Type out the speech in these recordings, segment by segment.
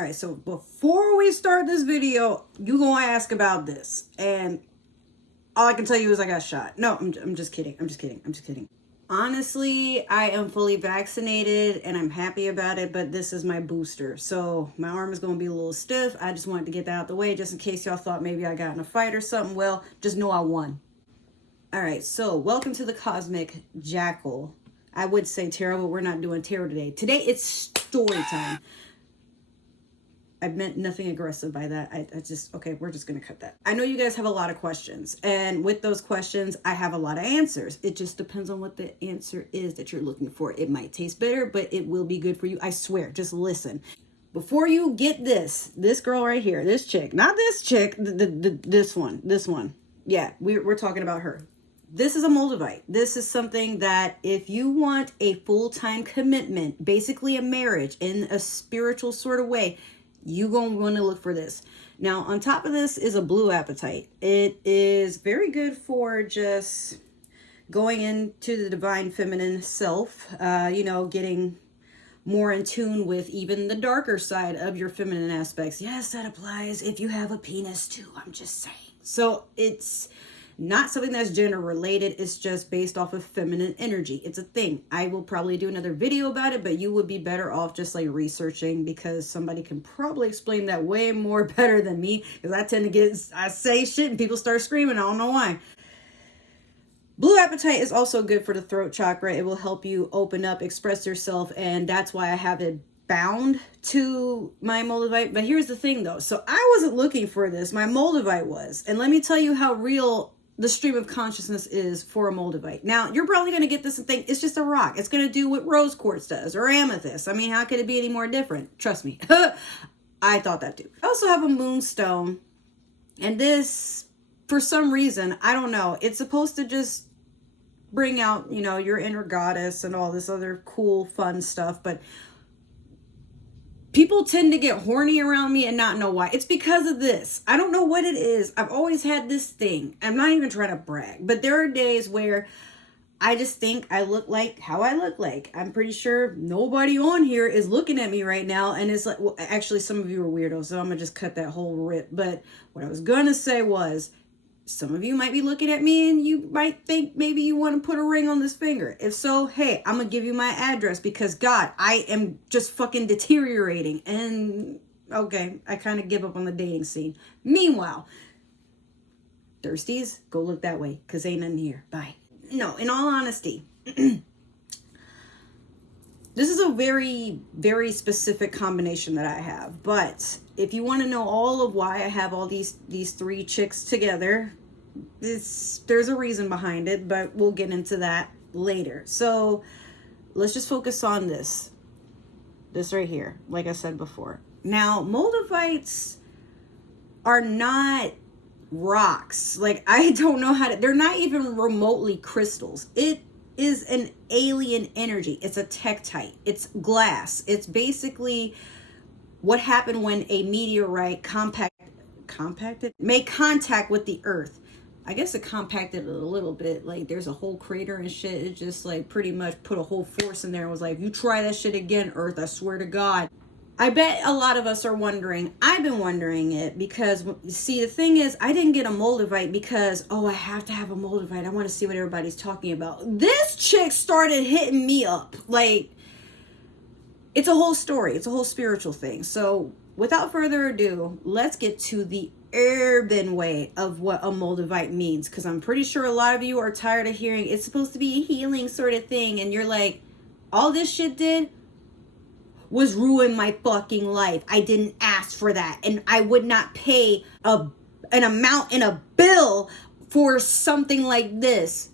All right, so before we start this video, you gonna ask about this, and all I can tell you is I got shot. No, I'm just kidding. I'm just kidding. Honestly, I am fully vaccinated and I'm happy about it, but this is my booster. So my arm is going to be a little stiff. I just wanted to get that out the way just in case y'all thought maybe I got in a fight or something. Well, just know I won. All right, so welcome to the Cosmic Jackal. I would say tarot, but we're not doing tarot today. Today it's story time. I meant nothing aggressive by that. Okay, we're just going to cut that. I know you guys have a lot of questions, and with those questions, I have a lot of answers. It just depends on what the answer is that you're looking for. It might taste bitter, but it will be good for you. I swear, just listen. Before you get this girl right here, this chick, not this chick, this one. Yeah, we're talking about her. This is a Moldavite. This is something that if you want a full-time commitment, basically a marriage in a spiritual sort of way, you're going to want to look for this. Now, on top of this is a blue apatite. It is very good for just going into the divine feminine self, getting more in tune with even the darker side of your feminine aspects. Yes, that applies if you have a penis too. I'm just saying. So it's not something that's gender related. It's just based off of feminine energy. It's a thing. I will probably do another video about it, but you would be better off just like researching, because somebody can probably explain that way more better than me, because I say shit and people start screaming. I don't know why. Blue apatite is also good for the throat chakra. It will help you open up, express yourself, and that's why I have it bound to my Moldavite. But here's the thing though. So I wasn't looking for this. My Moldavite was. And let me tell you how real the stream of consciousness is for a Moldavite. Now, you're probably going to get this and think it's just a rock. It's going to do what rose quartz does, or amethyst. I mean, how could it be any more different? Trust me. I thought that too. I also have a moonstone. And this, for some reason, I don't know, it's supposed to just bring out, your inner goddess and all this other cool, fun stuff. But people tend to get horny around me and not know why. It's because of this. I don't know what it is. I've always had this thing. I'm not even trying to brag, but there are days where I just think I look like how I look like. I'm pretty sure nobody on here is looking at me right now. And it's like, well, actually, some of you are weirdos, so I'm going to just cut that whole rip. But what I was going to say was, some of you might be looking at me and you might think maybe you want to put a ring on this finger. If so, hey, I'm going to give you my address, because God, I am just fucking deteriorating. And okay, I kind of give up on the dating scene. Meanwhile, thirsties, go look that way, because ain't nothing here. Bye. No, in all honesty, this is a very, very specific combination that I have. But if you want to know all of why I have all these three chicks together, there's a reason behind it, but we'll get into that later. So let's just focus on this right here, like I said before. Now, Moldavites are not rocks. Like, I don't know they're not even remotely crystals. It is an alien energy. It's a tektite. It's glass. It's basically what happened when a meteorite made contact with the earth. I guess it compacted it a little bit. Like, there's a whole crater and shit. It just like pretty much put a whole force in there and was like, you try that shit again, Earth, I swear to God. I bet a lot of us are wondering. I've been wondering it because, see, the thing is, I didn't get a Moldavite because, I have to have a Moldavite. I want to see what everybody's talking about. This chick started hitting me up. Like, it's a whole story. It's a whole spiritual thing. So without further ado, let's get to the urban way of what a Moldavite means, because I'm pretty sure a lot of you are tired of hearing it's supposed to be a healing sort of thing, and you're like, all this shit did was ruin my fucking life. I didn't ask for that, and I would not pay an amount in a bill for something like this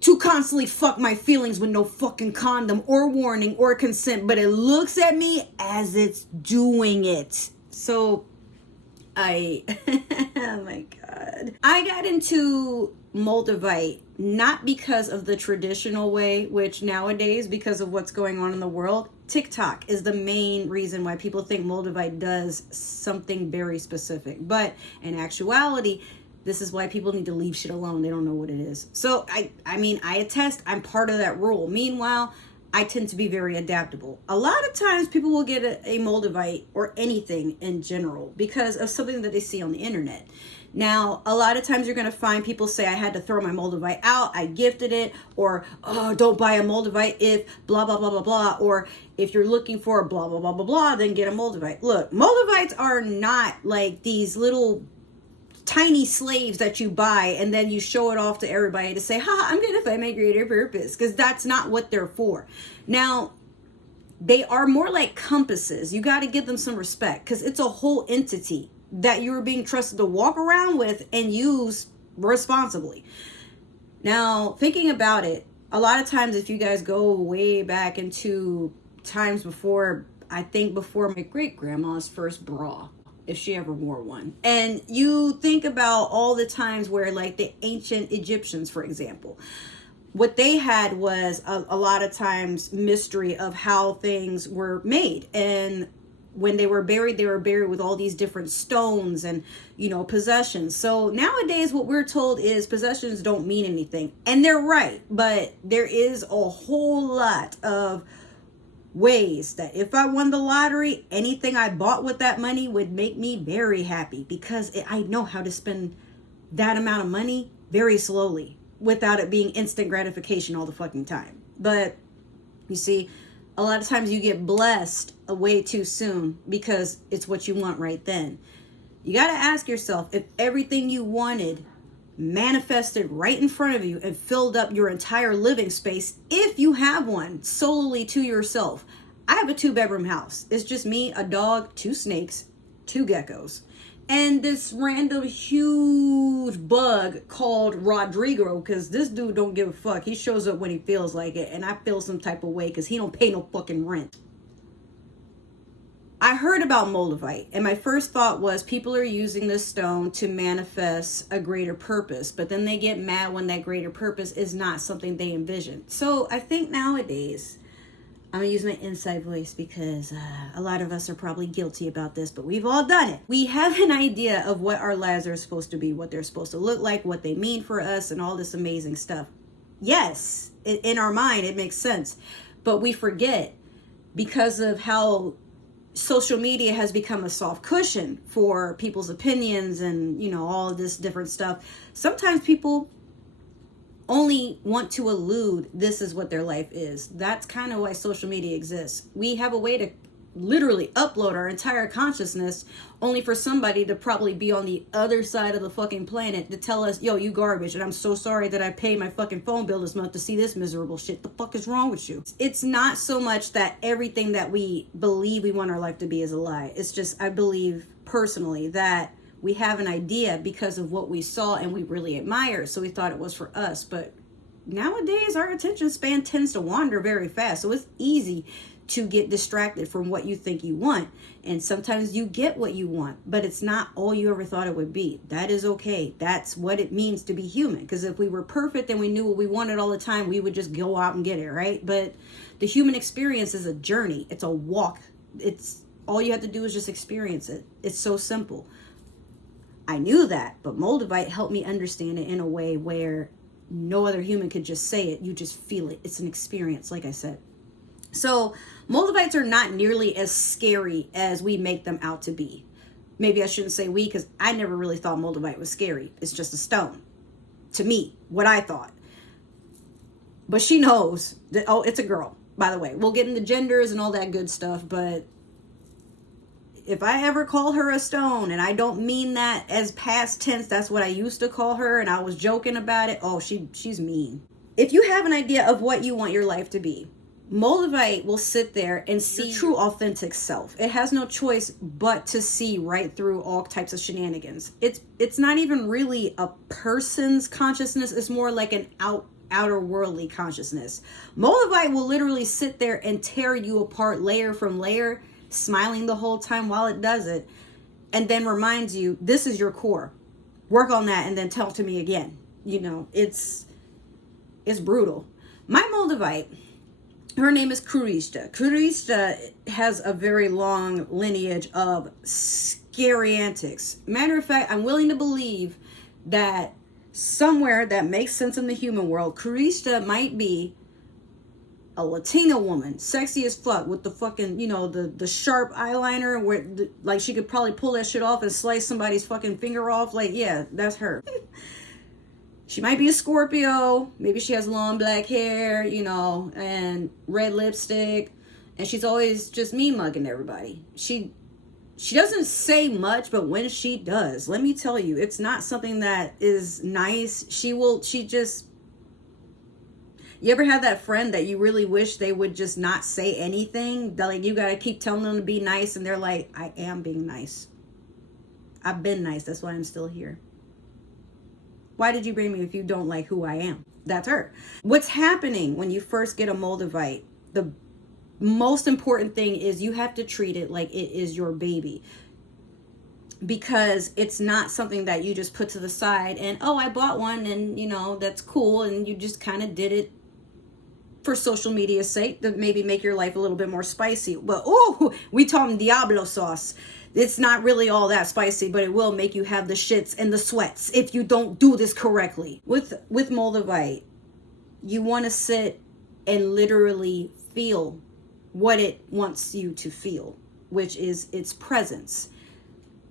to constantly fuck my feelings with no fucking condom or warning or consent, but it looks at me as it's doing it. So oh my God. I got into Moldavite not because of the traditional way, which nowadays, because of what's going on in the world, TikTok is the main reason why people think Moldavite does something very specific. But in actuality, this is why people need to leave shit alone. They don't know what it is. So I mean, I attest, I'm part of that rule. Meanwhile, I tend to be very adaptable. A lot of times people will get a Moldavite or anything in general because of something that they see on the internet. Now, a lot of times you're going to find people say, I had to throw my Moldavite out, I gifted it, or, oh, don't buy a Moldavite if blah, blah, blah, blah, blah, or if you're looking for blah, blah, blah, blah, blah, then get a Moldavite. Look, Moldavites are not like these little tiny slaves that you buy and then you show it off to everybody to say, ha, I'm going to find my greater purpose, because that's not what they're for. Now, they are more like compasses. You got to give them some respect because it's a whole entity that you're being trusted to walk around with and use responsibly. Now, thinking about it, a lot of times if you guys go way back into times before, I think before my great-grandma's first bra, if she ever wore one, and you think about all the times where, like, the ancient Egyptians, for example, what they had was a lot of times mystery of how things were made. And when they were buried with all these different stones and, you know, possessions. So nowadays what we're told is possessions don't mean anything. And they're right. But there is a whole lot of ways that if I won the lottery, anything I bought with that money would make me very happy, because I know how to spend that amount of money very slowly without it being instant gratification all the fucking time. But you see, a lot of times you get blessed way too soon because it's what you want right then. You got to ask yourself, if everything you wanted manifested right in front of you and filled up your entire living space, if you have one, solely to yourself. I have a 2-bedroom house. It's just me, a dog, 2 snakes, 2 geckos, and this random huge bug called Rodrigo, because this dude don't give a fuck. He shows up when he feels like it, and I feel some type of way because he don't pay no fucking rent. I heard about Moldavite, and my first thought was people are using this stone to manifest a greater purpose, but then they get mad when that greater purpose is not something they envision. So I think nowadays, I'm going to use my inside voice because a lot of us are probably guilty about this, but we've all done it. We have an idea of what our lives are supposed to be, what they're supposed to look like, what they mean for us, and all this amazing stuff. Yes, in our mind, it makes sense, but we forget because of how social media has become a soft cushion for people's opinions and, you know, all of this different stuff. Sometimes people only want to elude this is what their life is. That's kind of why social media exists. We have a way to literally upload our entire consciousness only for somebody to probably be on the other side of the fucking planet to tell us, yo, you garbage, and I'm so sorry that I paid my fucking phone bill this month to see this miserable shit. The fuck is wrong with you? It's not so much that everything that we believe we want our life to be is a lie. It's just, I believe personally that we have an idea because of what we saw and we really admire, so we thought it was for us. But nowadays our attention span tends to wander very fast, so it's easy to get distracted from what you think you want. And sometimes you get what you want, but it's not all you ever thought it would be. That is okay. That's what it means to be human. Because if we were perfect and we knew what we wanted all the time, we would just go out and get it, right? But the human experience is a journey. It's a walk. It's all you have to do is just experience it. It's so simple. I knew that, but Moldavite helped me understand it in a way where no other human could just say it. You just feel it. It's an experience, like I said. So Moldavites are not nearly as scary as we make them out to be. Maybe I shouldn't say we, because I never really thought Moldavite was scary. It's just a stone. To me, what I thought. But she knows that, oh, it's a girl, by the way. We'll get into genders and all that good stuff, but if I ever call her a stone, and I don't mean that as past tense, that's what I used to call her, and I was joking about it, oh, she's mean. If you have an idea of what you want your life to be, Moldavite will sit there and see your true authentic self. It has no choice but to see right through all types of shenanigans. It's not even really a person's consciousness. It's more like an outer worldly consciousness. Moldavite will literally sit there and tear you apart layer from layer, smiling the whole time while it does it, and then reminds you, this is your core. Work on that and then tell it to me again. You know, it's brutal. My Moldavite, her name is Kurista. Kurista has a very long lineage of scary antics. Matter of fact, I'm willing to believe that somewhere that makes sense in the human world, Kurista might be a Latina woman, sexy as fuck, with the fucking, the sharp eyeliner where, like, she could probably pull that shit off and slice somebody's fucking finger off. Like, yeah, that's her. She might be a Scorpio. Maybe she has long black hair, and red lipstick. And she's always just mean mugging everybody. She doesn't say much, but when she does, let me tell you, it's not something that is nice. You ever have that friend that you really wish they would just not say anything? That, like, you got to keep telling them to be nice, and they're like, I am being nice. I've been nice. That's why I'm still here. Why did you bring me if you don't like who I am? That's her. What's happening when you first get a Moldavite? The most important thing is you have to treat it like it is your baby. Because it's not something that you just put to the side and, oh, I bought one and, that's cool. And you just kind of did it for social media's sake to maybe make your life a little bit more spicy. But, we call them Diablo sauce. It's not really all that spicy, but it will make you have the shits and the sweats if you don't do this correctly. With Moldavite, you want to sit and literally feel what it wants you to feel, which is its presence.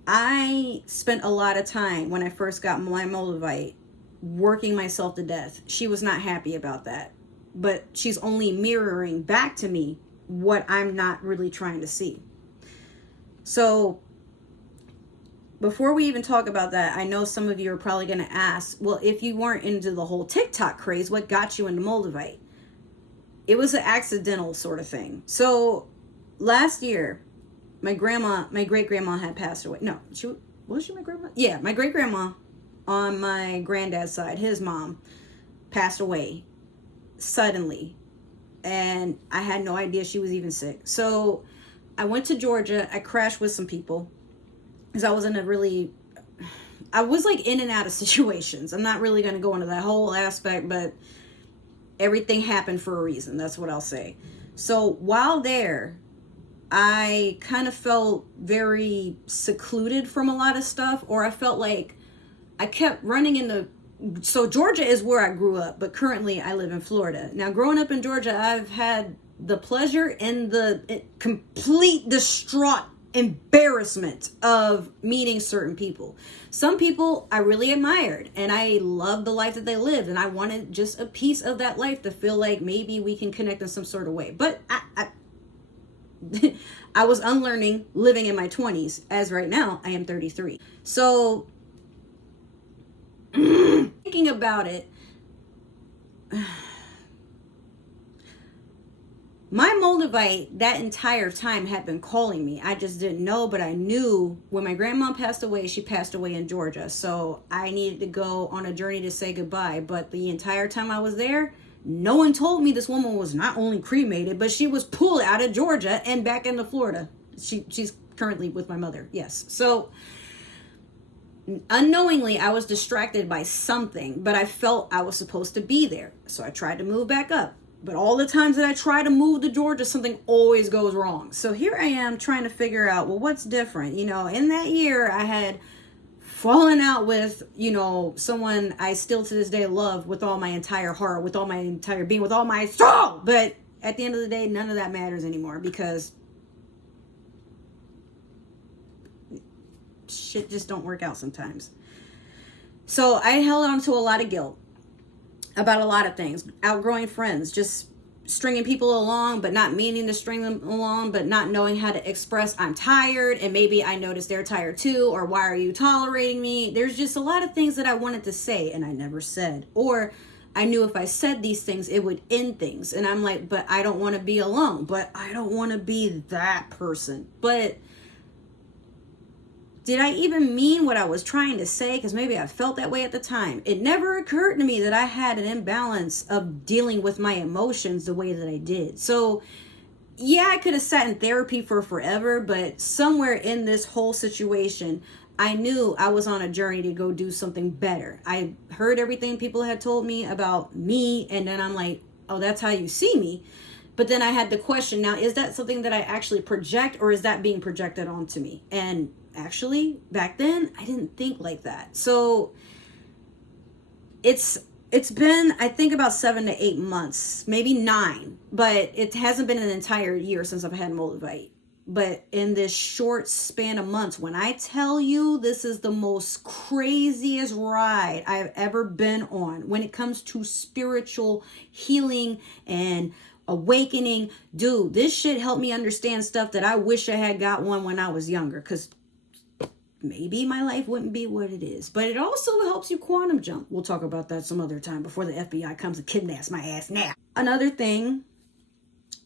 I spent a lot of time when I first got my Moldavite working myself to death. She was not happy about that, but she's only mirroring back to me what I'm not really trying to see. So before we even talk about that, I know some of you are probably going to ask, well, if you weren't into the whole TikTok craze, what got you into Moldavite? It was an accidental sort of thing. So last year, my great-grandma had passed away. No, was she my grandma? Yeah, my great-grandma on my granddad's side, his mom, passed away suddenly. And I had no idea she was even sick. So I went to Georgia. I crashed with some people because I was like in and out of situations. I'm not really going to go into that whole aspect, but everything happened for a reason. That's what I'll say. So while there, I kind of felt very secluded from a lot of stuff, or I felt like I kept running into... So Georgia is where I grew up, but currently I live in Florida. Now, growing up in Georgia, I've had the pleasure and the complete distraught embarrassment of meeting certain people. Some people I really admired, and I loved the life that they lived, and I wanted just a piece of that life to feel like maybe we can connect in some sort of way. But I was unlearning, living in my 20s, as right now I am 33. So thinking about it, my Moldavite that entire time had been calling me. I just didn't know, but I knew when my grandma passed away, she passed away in Georgia. So I needed to go on a journey to say goodbye. But the entire time I was there, no one told me this woman was not only cremated, but she was pulled out of Georgia and back into Florida. She's currently with my mother. Yes. So unknowingly, I was distracted by something, but I felt I was supposed to be there. So I tried to move back up. But all the times that I try to move to Georgia, something always goes wrong. So here I am trying to figure out, well, what's different? In that year, I had fallen out with, someone I still to this day love with all my entire heart, with all my entire being, with all my soul. But at the end of the day, none of that matters anymore because shit just don't work out sometimes. So I held on to a lot of guilt about a lot of things. Outgrowing friends, just stringing people along, but not meaning to string them along, but not knowing how to express I'm tired, and maybe I noticed they're tired too, or why are you tolerating me? There's just a lot of things that I wanted to say and I never said. Or I knew if I said these things, it would end things. And I'm like, but I don't want to be alone. But I don't want to be that person. But did I even mean what I was trying to say? Because maybe I felt that way at the time. It never occurred to me that I had an imbalance of dealing with my emotions the way that I did. So, yeah, I could have sat in therapy for forever, but somewhere in this whole situation, I knew I was on a journey to go do something better. I heard everything people had told me about me, and then I'm like, oh, that's how you see me. But then I had the question, now, is that something that I actually project, or is that being projected onto me? And actually, back then, I didn't think like that. So it's it's been, I think, about 7 to 8 months, maybe 9, but it hasn't been an entire year since I've had Moldavite. But in this short span of months, when I tell you this is the most craziest ride I've ever been on when it comes to spiritual healing and awakening, dude, this shit helped me understand stuff that I wish I had got one when I was younger, because maybe my life wouldn't be what it is. But it also helps you quantum jump. We'll talk about that some other time before the FBI comes and kidnaps my ass now. Another thing,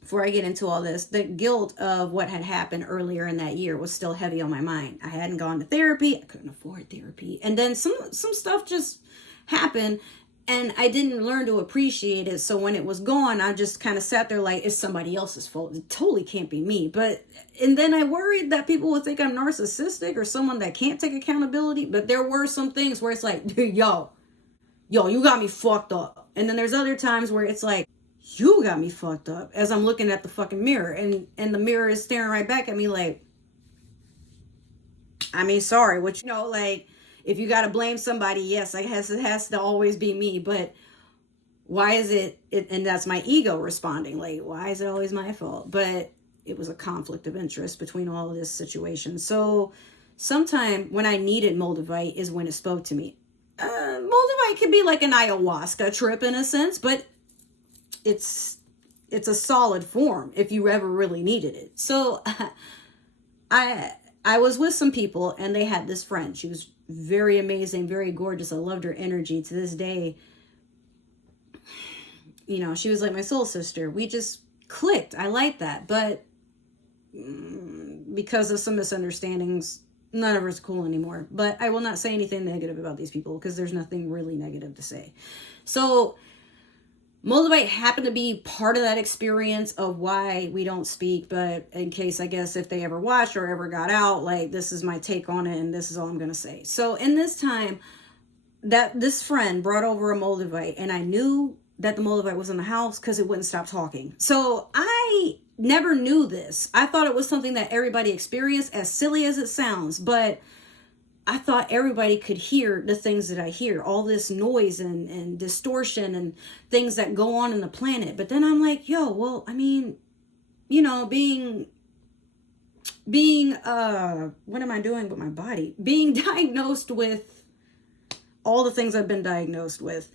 before I get into all this, the guilt of what had happened earlier in that year was still heavy on my mind. I hadn't gone to therapy. I couldn't afford therapy. And then some stuff just happened, and I didn't learn to appreciate it. So when it was gone, I just kind of sat there like, it's somebody else's fault. It totally can't be me. And then I worried that people would think I'm narcissistic or someone that can't take accountability. But there were some things where it's like, dude, yo, you got me fucked up. And then there's other times where it's like, you got me fucked up, as I'm looking at the fucking mirror, and the mirror is staring right back at me like, I mean, sorry, like, if you got to blame somebody, yes, it has to always be me, but why is it, and that's my ego responding, like, why is it always my fault? But it was a conflict of interest between all of this situation. So sometime when I needed Moldavite is when it spoke to me. Moldavite could be like an ayahuasca trip in a sense, but it's a solid form if you ever really needed it. So I was with some people, and they had this friend. She was very amazing, very gorgeous. I loved her energy to this day. You know, she was like my soul sister. We just clicked. I like that. But because of some misunderstandings, none of us are cool anymore. But I will not say anything negative about these people, because there's nothing really negative to say. So Moldavite happened to be part of that experience of why we don't speak, but in case, I guess, if they ever watched or ever got out, like, this is my take on it, and this is all I'm going to say. So in this time, that this friend brought over a Moldavite, and I knew that the Moldavite was in the house because it wouldn't stop talking. So I never knew this. I thought it was something that everybody experienced, as silly as it sounds, but I thought everybody could hear the things that I hear, all this noise and distortion and things that go on in the planet. But then I'm like, yo, well, I mean, you know, being what am I doing with my body? Being diagnosed with all the things I've been diagnosed with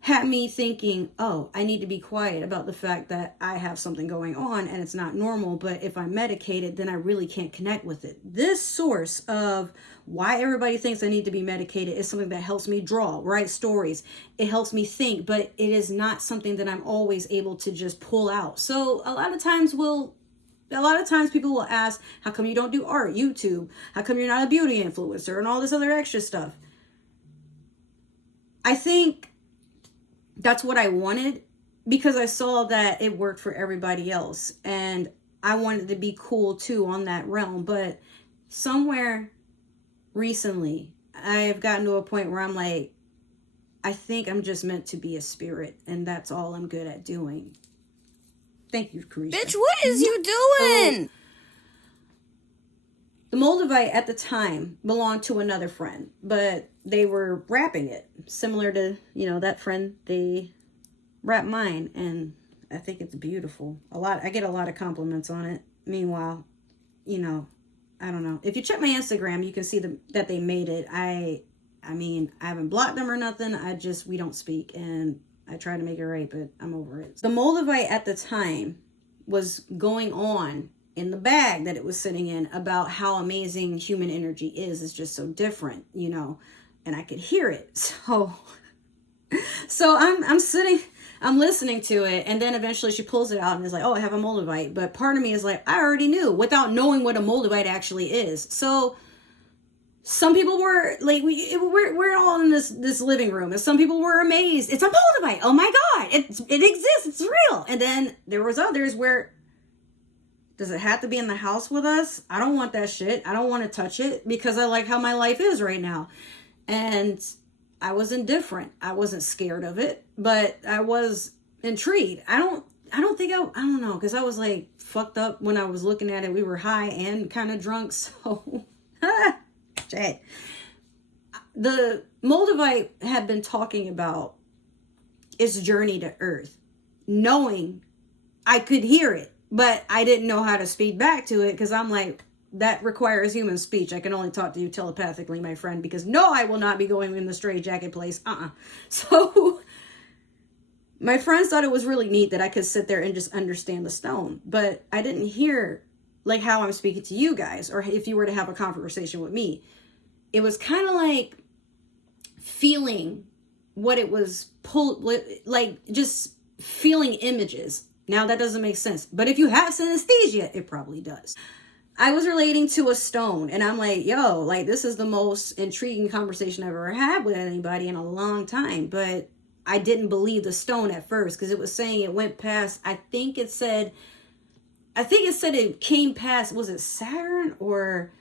had me thinking, oh, I need to be quiet about the fact that I have something going on and it's not normal. But if I'm medicated, then I really can't connect with it. This source of why everybody thinks I need to be medicated is something that helps me draw, write stories. It helps me think, but it is not something that I'm always able to just pull out. So a lot of times people will ask, how come you don't do art, YouTube? How come you're not a beauty influencer and all this other extra stuff? I think that's what I wanted, because I saw that it worked for everybody else, and I wanted to be cool too on that realm. But somewhere recently, I've gotten to a point where I'm like, I think I'm just meant to be a spirit, and that's all I'm good at doing. Thank you, Carisha. Bitch, what is you doing? The Moldavite at the time belonged to another friend, but they were wrapping it similar to, that friend. They wrap mine, and I think it's beautiful. I get a lot of compliments on it. Meanwhile, I don't know. If you check my Instagram, you can see that they made it. I mean, I haven't blocked them or nothing. We don't speak, and I try to make it right, but I'm over it. The Moldavite at the time was going on in the bag that it was sitting in about how amazing human energy is. It's just so different, and I could hear it. So I'm listening to it, and then eventually she pulls it out and is like, oh, I have a Moldavite. But part of me is like, I already knew without knowing what a Moldavite actually is. So some people were like, we're all in this living room, and some people were amazed. It's a Moldavite. Oh my God, it exists. It's real. And then there was others where, does it have to be in the house with us? I don't want that shit. I don't want to touch it because I like how my life is right now. And I was indifferent. I wasn't scared of it, but I was intrigued. I don't know, because I was like fucked up when I was looking at it. We were high and kind of drunk, so shit. The Moldavite had been talking about its journey to Earth, knowing I could hear it, but I didn't know how to speak back to it because I'm like, that requires human speech. I can only talk to you telepathically, my friend, because no, I will not be going in the straitjacket place. So my friends thought it was really neat that I could sit there and just understand the stone, but I didn't hear like how I'm speaking to you guys, or if you were to have a conversation with me. It was kind of like feeling what it was like just feeling images. Now that doesn't make sense, but if you have synesthesia, it probably does. I was relating to a stone, and I'm like, yo, like, this is the most intriguing conversation I've ever had with anybody in a long time. But I didn't believe the stone at first because it was saying it went past, I think it said it came past, was it Saturn or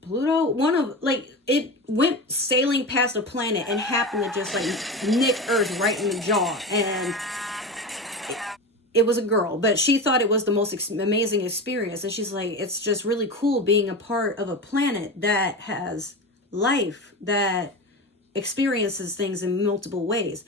Pluto? One of, like, it went sailing past a planet and happened to just like nick Earth right in the jaw. And it was a girl, but she thought it was the most amazing experience. And she's like, it's just really cool being a part of a planet that has life, that experiences things in multiple ways.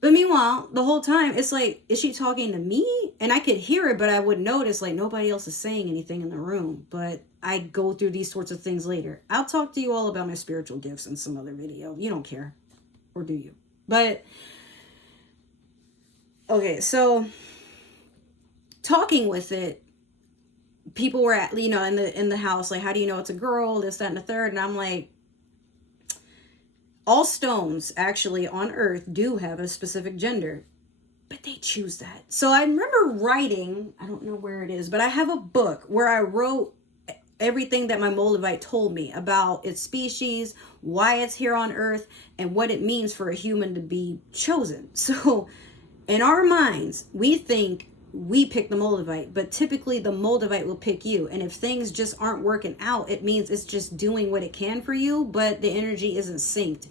But meanwhile, the whole time, it's like, is she talking to me? And I could hear it, but I would notice like nobody else is saying anything in the room. But I go through these sorts of things later. I'll talk to you all about my spiritual gifts in some other video. You don't care. Or do you? But okay, so talking with it, people were at, you know, in the house, like, how do you know it's a girl, this, that, and the third? And I'm like, all stones actually on Earth do have a specific gender, but they choose that. So I remember writing, I don't know where it is, but I have a book where I wrote everything that my Moldavite told me about its species, why it's here on Earth, and what it means for a human to be chosen. So in our minds, we think we pick the Moldavite, but typically the Moldavite will pick you. And if things just aren't working out, it means it's just doing what it can for you, but the energy isn't synced.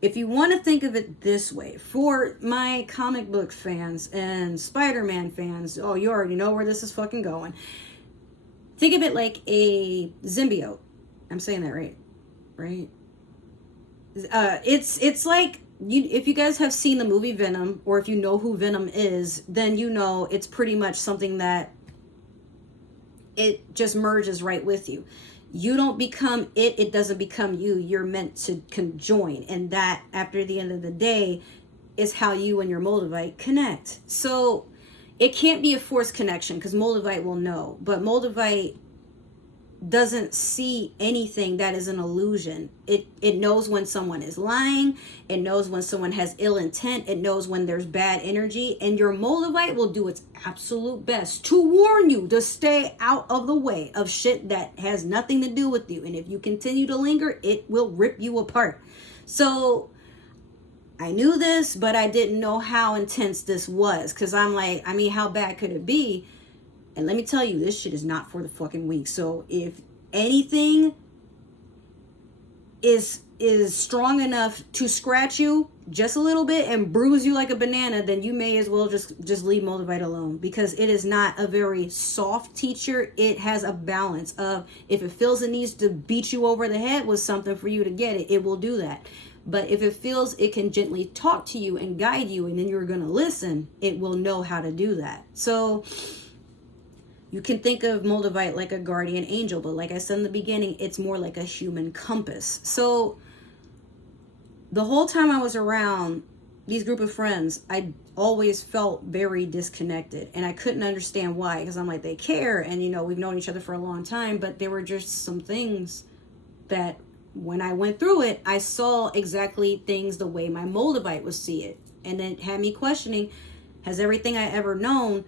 If you want to think of it this way, for my comic book fans and Spider-Man fans, oh, you already know where this is fucking going. Think of it like a symbiote. I'm saying that right? It's like, if you guys have seen the movie Venom, or if you know who Venom is, then you know it's pretty much something that it just merges right with you. You don't become it, it doesn't become you. You're meant to conjoin, and that, after the end of the day, is how you and your Moldavite connect. So it can't be a forced connection, because Moldavite will know, but Moldavite doesn't see anything that is an illusion. It knows when someone is lying. It knows when someone has ill intent. It knows when there's bad energy. And your Moldavite will do its absolute best to warn you to stay out of the way of shit that has nothing to do with you. And if you continue to linger, it will rip you apart. So I knew this, but I didn't know how intense this was. Because I'm like, I mean, how bad could it be? And let me tell you, this shit is not for the fucking weak. So if anything is strong enough to scratch you just a little bit and bruise you like a banana, then you may as well just leave Moldavite alone, because it is not a very soft teacher. It has a balance of, if it feels it needs to beat you over the head with something for you to get it, it will do that. But if it feels it can gently talk to you and guide you, and then you're going to listen, it will know how to do that. So you can think of Moldavite like a guardian angel, but like I said in the beginning, it's more like a human compass. So the whole time I was around these group of friends, I always felt very disconnected, and I couldn't understand why, because I'm like, they care, and you know, we've known each other for a long time, but there were just some things that when I went through it, I saw exactly things the way my Moldavite would see it, and it had me questioning, has everything I ever known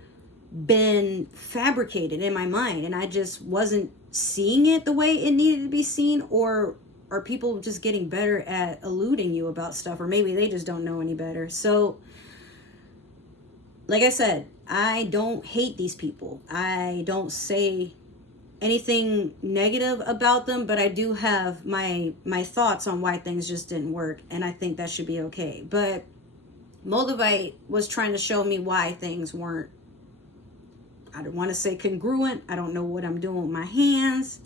been fabricated in my mind, and I just wasn't seeing it the way it needed to be seen? Or are people just getting better at eluding you about stuff, or maybe they just don't know any better? So like I said, I don't hate these people. I don't say anything negative about them, but I do have my thoughts on why things just didn't work, and I think that should be okay. But Moldavite was trying to show me why things weren't, I don't want to say congruent. I don't know what I'm doing with my hands.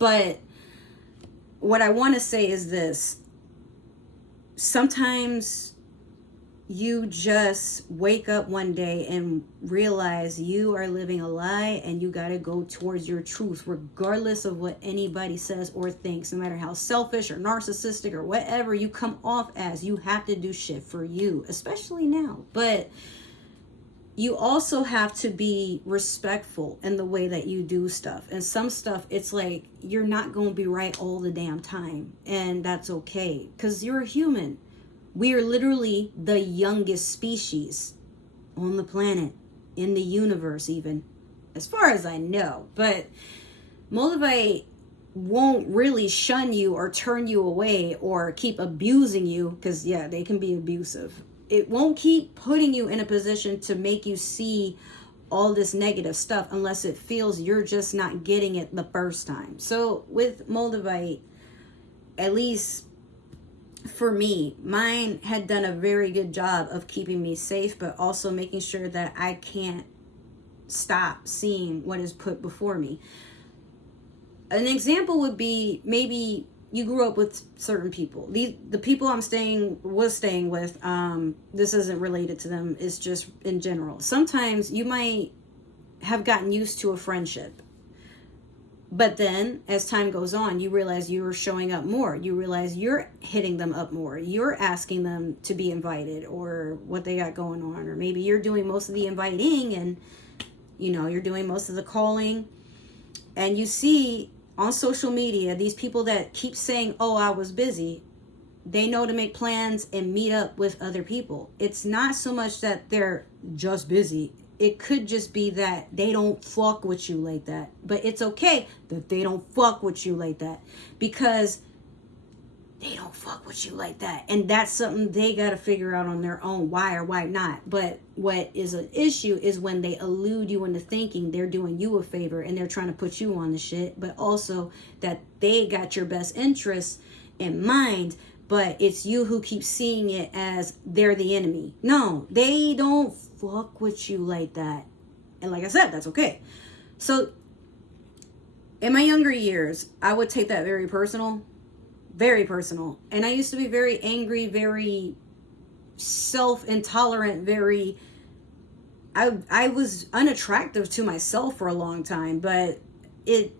But what I want to say is this. Sometimes you just wake up one day and realize you are living a lie, and you got to go towards your truth regardless of what anybody says or thinks. No matter how selfish or narcissistic or whatever you come off as, you have to do shit for you, especially now. But you also have to be respectful in the way that you do stuff. And some stuff, it's like you're not going to be right all the damn time, and that's okay, because you're a human. We are literally the youngest species on the planet, in the universe even, as far as I know. But Moldavite won't really shun you or turn you away or keep abusing you, because yeah, they can be abusive. It won't keep putting you in a position to make you see all this negative stuff unless it feels you're just not getting it the first time. So with Moldavite, at least for me, mine had done a very good job of keeping me safe, but also making sure that I can't stop seeing what is put before me. An example would be, maybe you grew up with certain people. The people was staying with, this isn't related to them, it's just in general. Sometimes you might have gotten used to a friendship, but then as time goes on, you realize you're showing up more. You realize you're hitting them up more. You're asking them to be invited or what they got going on. Or maybe you're doing most of the inviting and, you're doing most of the calling. And you see on social media, these people that keep saying, oh, I was busy. They know to make plans and meet up with other people. It's not so much that they're just busy. It could just be that they don't fuck with you like that. But it's okay that they don't fuck with you like that, because they don't fuck with you like that. And that's something they got to figure out on their own, why or why not. But what is an issue is when they elude you into thinking they're doing you a favor and they're trying to put you on the shit, but also that they got your best interests in mind, but it's you who keeps seeing it as they're the enemy. No, they don't fuck with you like that. And like I said, that's okay. So in my younger years, I would take that very personal. Very personal. And I used to be very angry, very self-intolerant, I was unattractive to myself for a long time, but it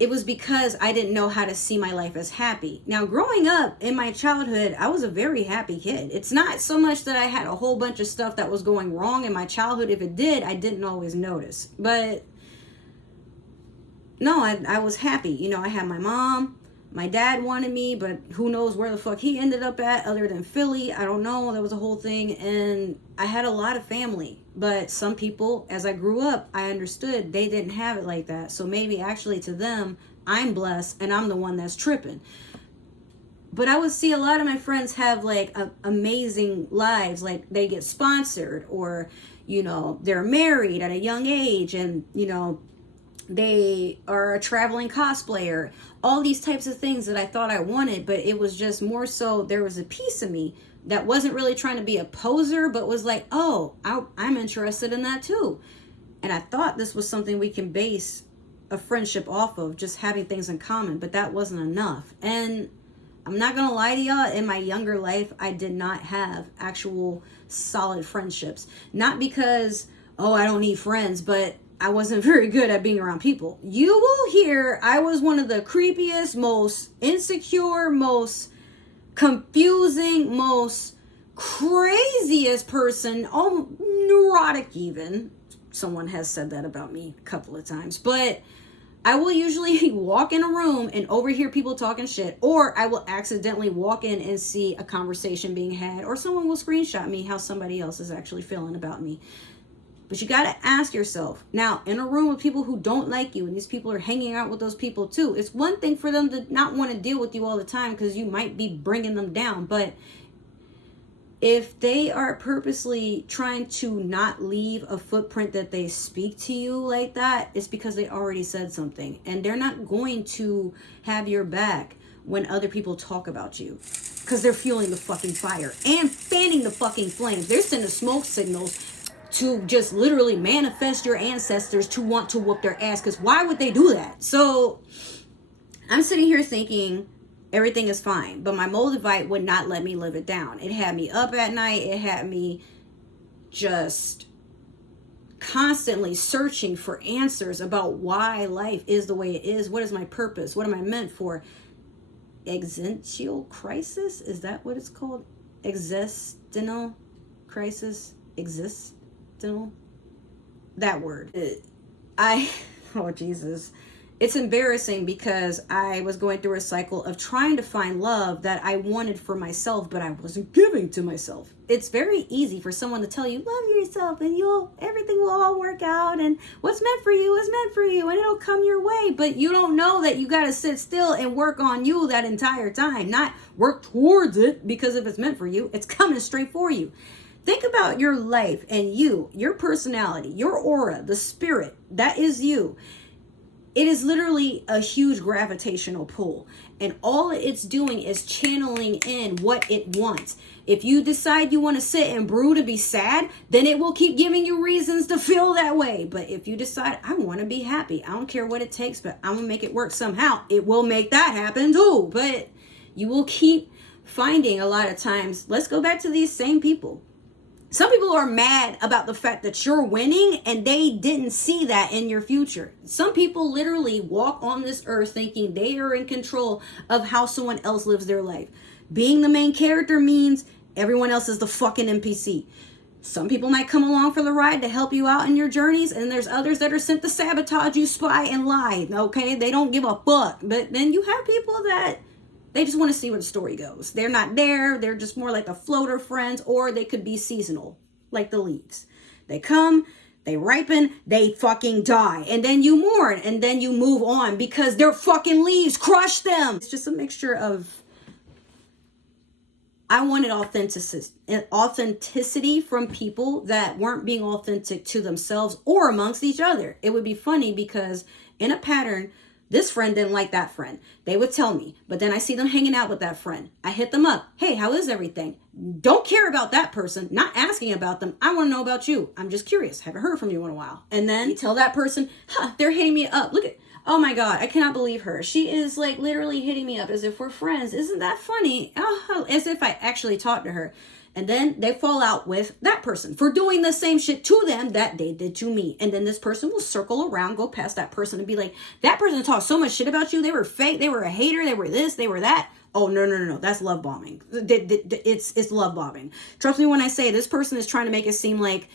was because I didn't know how to see my life as happy. Now, growing up in my childhood, I was a very happy kid. It's not so much that I had a whole bunch of stuff that was going wrong in my childhood. If it did, I didn't always notice. But no, I was happy. I had my mom. My dad wanted me, but who knows where the fuck he ended up at other than Philly. I don't know. That was a whole thing. And I had a lot of family. But some people, as I grew up, I understood they didn't have it like that. So maybe actually to them, I'm blessed and I'm the one that's tripping. But I would see a lot of my friends have like amazing lives. Like they get sponsored, or, they're married at a young age, and, they are a traveling cosplayer, all these types of things that I thought I wanted, but it was just more so there was a piece of me that wasn't really trying to be a poser, but was like, oh, I'm interested in that too. And I thought this was something we can base a friendship off of, just having things in common, but that wasn't enough. And I'm not going to lie to y'all, in my younger life, I did not have actual solid friendships. Not because, oh, I don't need friends, but I wasn't very good at being around people. You will hear I was one of the creepiest, most insecure, most confusing, most craziest person, neurotic even. Someone has said that about me a couple of times. But I will usually walk in a room and overhear people talking shit, or I will accidentally walk in and see a conversation being had, or someone will screenshot me how somebody else is actually feeling about me. But you got to ask yourself, now, in a room with people who don't like you, and these people are hanging out with those people too, it's one thing for them to not want to deal with you all the time because you might be bringing them down. But if they are purposely trying to not leave a footprint that they speak to you like that, it's because they already said something. And they're not going to have your back when other people talk about you, because they're fueling the fucking fire and fanning the fucking flames. They're sending smoke signals to just literally manifest your ancestors to want to whoop their ass, because why would they do that? So I'm sitting here thinking, everything is fine. But my Moldavite would not let me live it down. It had me up at night. It had me just constantly searching for answers about why life is the way it is. What is my purpose? What am I meant for? Existential crisis? Is that what it's called? Existential crisis? Existential? That word. Oh Jesus. It's embarrassing because I was going through a cycle of trying to find love that I wanted for myself, but I wasn't giving to myself. It's very easy for someone to tell you, love yourself and everything will all work out, and what's meant for you is meant for you and it'll come your way. But you don't know that you got to sit still and work on you that entire time, not work towards it, because if it's meant for you, it's coming straight for you. Think about your life and your personality, your aura, the spirit, that is you. It is literally a huge gravitational pull, and all it's doing is channeling in what it wants. If you decide you want to sit and brood and be sad, then it will keep giving you reasons to feel that way. But if you decide, I want to be happy, I don't care what it takes, but I'm going to make it work somehow, it will make that happen too. But you will keep finding a lot of times, let's go back to these same people. Some people are mad about the fact that you're winning and they didn't see that in your future. Some people literally walk on this earth thinking they are in control of how someone else lives their life. Being the main character means everyone else is the fucking NPC. Some people might come along for the ride to help you out in your journeys, and there's others that are sent to sabotage you, spy, and lie. Okay, they don't give a fuck. But then you have people that they just want to see where the story goes. They're not there. They're just more like the floater friends, or they could be seasonal, like the leaves. They come, they ripen, they fucking die. And then you mourn, and then you move on because their fucking leaves crushed them. It's just a mixture of, I wanted authenticity from people that weren't being authentic to themselves or amongst each other. It would be funny because in a pattern, this friend didn't like that friend. They would tell me, but then I see them hanging out with that friend. I hit them up. Hey, how is everything? Don't care about that person, not asking about them. I want to know about you. I'm just curious. Haven't heard from you in a while. And then you tell that person, they're hitting me up. Look at, oh my God, I cannot believe her. She is like literally hitting me up as if we're friends. Isn't that funny? Oh, as if I actually talked to her. And then they fall out with that person for doing the same shit to them that they did to me. And then this person will circle around, go past that person and be like, that person talked so much shit about you. They were fake. They were a hater. They were this. They were that. Oh, no. That's love bombing. It's love bombing. Trust me when I say this person is trying to make it seem like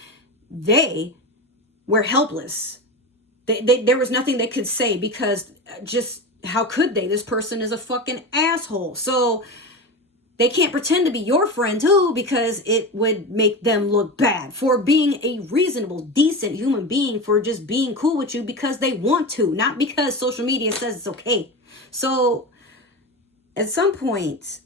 they were helpless. There was nothing they could say because just how could they? This person is a fucking asshole. So they can't pretend to be your friend too because it would make them look bad for being a reasonable, decent human being, for just being cool with you because they want to, not because social media says it's okay. So at some point,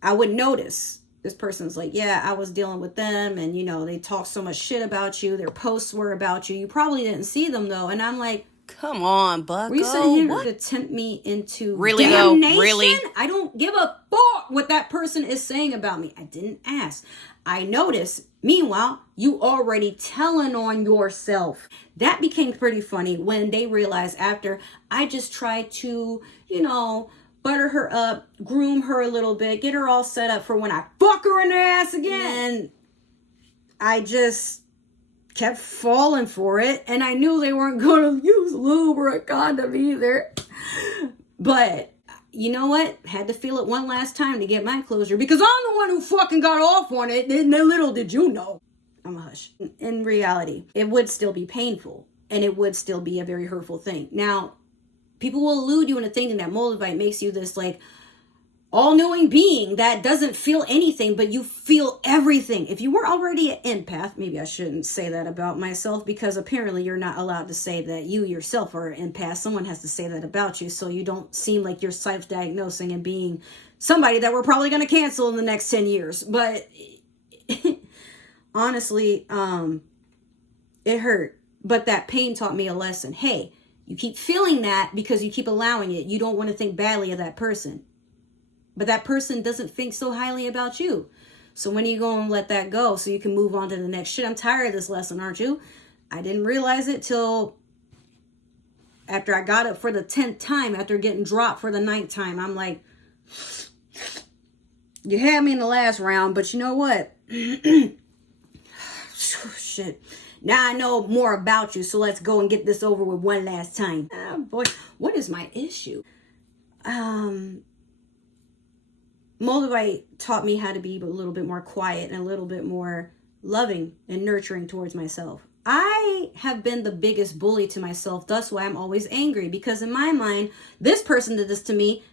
I would notice this person's like, yeah, I was dealing with them and, they talk so much shit about you. Their posts were about you. You probably didn't see them though. And I'm like, come on, Bucko. Were you sitting here to tempt me into really damnation? though? Really? I don't give a fuck what that person is saying about me. I didn't ask. I noticed. Meanwhile, you already telling on yourself. That became pretty funny when they realized after I just tried to, butter her up, groom her a little bit, get her all set up for when I fuck her in the ass again. And I just kept falling for it, and I knew they weren't going to use lube or a condom either. But you know what? Had to feel it one last time to get my closure because I'm the one who fucking got off on it. And little did you know. I'm a hush. In reality, it would still be painful, and it would still be a very hurtful thing. Now, people will elude you into thinking that Moldavite makes you this like all-knowing being that doesn't feel anything, but you feel everything. If you were already an empath, maybe I shouldn't say that about myself because apparently you're not allowed to say that you yourself are an empath. Someone has to say that about you so you don't seem like you're self-diagnosing and being somebody that we're probably going to cancel in the next 10 years. But honestly, it hurt. But that pain taught me a lesson. Hey, you keep feeling that because you keep allowing it. You don't want to think badly of that person. But that person doesn't think so highly about you. So when are you going to let that go so you can move on to the next shit? I'm tired of this lesson, aren't you? I didn't realize it till after I got up for the 10th time after getting dropped for the 9th time. I'm like, You had me in the last round, but you know what? Shit. Now I know more about you, so let's go and get this over with one last time. Oh boy, what is my issue? Moldavite taught me how to be a little bit more quiet and a little bit more loving and nurturing towards myself. I have been the biggest bully to myself. That's why I'm always angry, because in my mind, this person did this to me.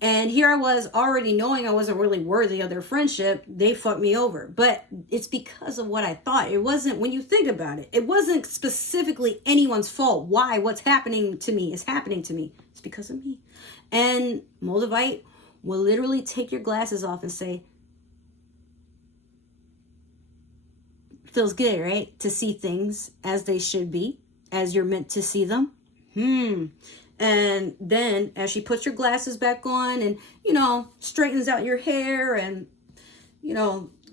And here I was already knowing I wasn't really worthy of their friendship. They fucked me over. But it's because of what I thought. It wasn't, when you think about it, it wasn't specifically anyone's fault. Why? What's happening to me is happening to me. It's because of me. And Moldavite will literally take your glasses off and say, feels good, right? To see things as they should be, as you're meant to see them. And then as she puts your glasses back on and, straightens out your hair and,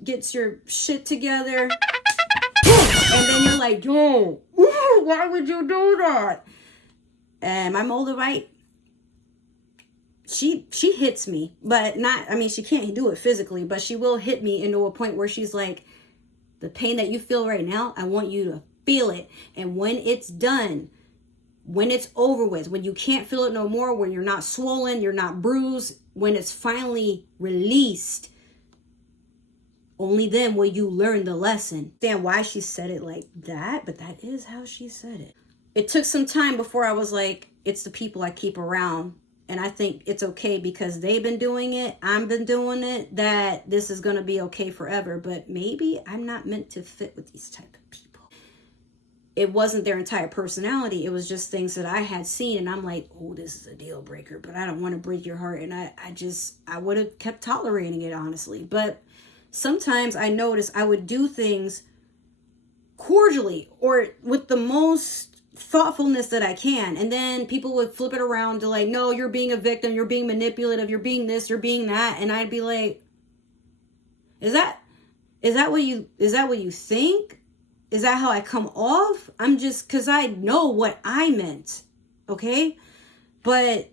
gets your shit together. And then you're like, yo, why would you do that? And my Moldavite, she hits me, but she can't do it physically, but she will hit me into a point where she's like, the pain that you feel right now, I want you to feel it. And when it's done, when it's over with, when you can't feel it no more, when you're not swollen, you're not bruised, when it's finally released, only then will you learn the lesson. Understand why she said it like that, but that is how she said it. It took some time before I was like, it's the people I keep around. And I think it's okay because they've been doing it, I've been doing it, that this is going to be okay forever. But maybe I'm not meant to fit with these type of people. It wasn't their entire personality. It was just things that I had seen. And I'm like, oh, this is a deal breaker. But I don't want to break your heart. And I would have kept tolerating it, honestly. But sometimes I noticed I would do things cordially or with the most thoughtfulness that I can, and then people would flip it around to like, no, you're being a victim, you're being manipulative, you're being this, you're being that, and I'd be like, is that what you think? Is that how I come off? I'm just, because I know what I meant, okay? But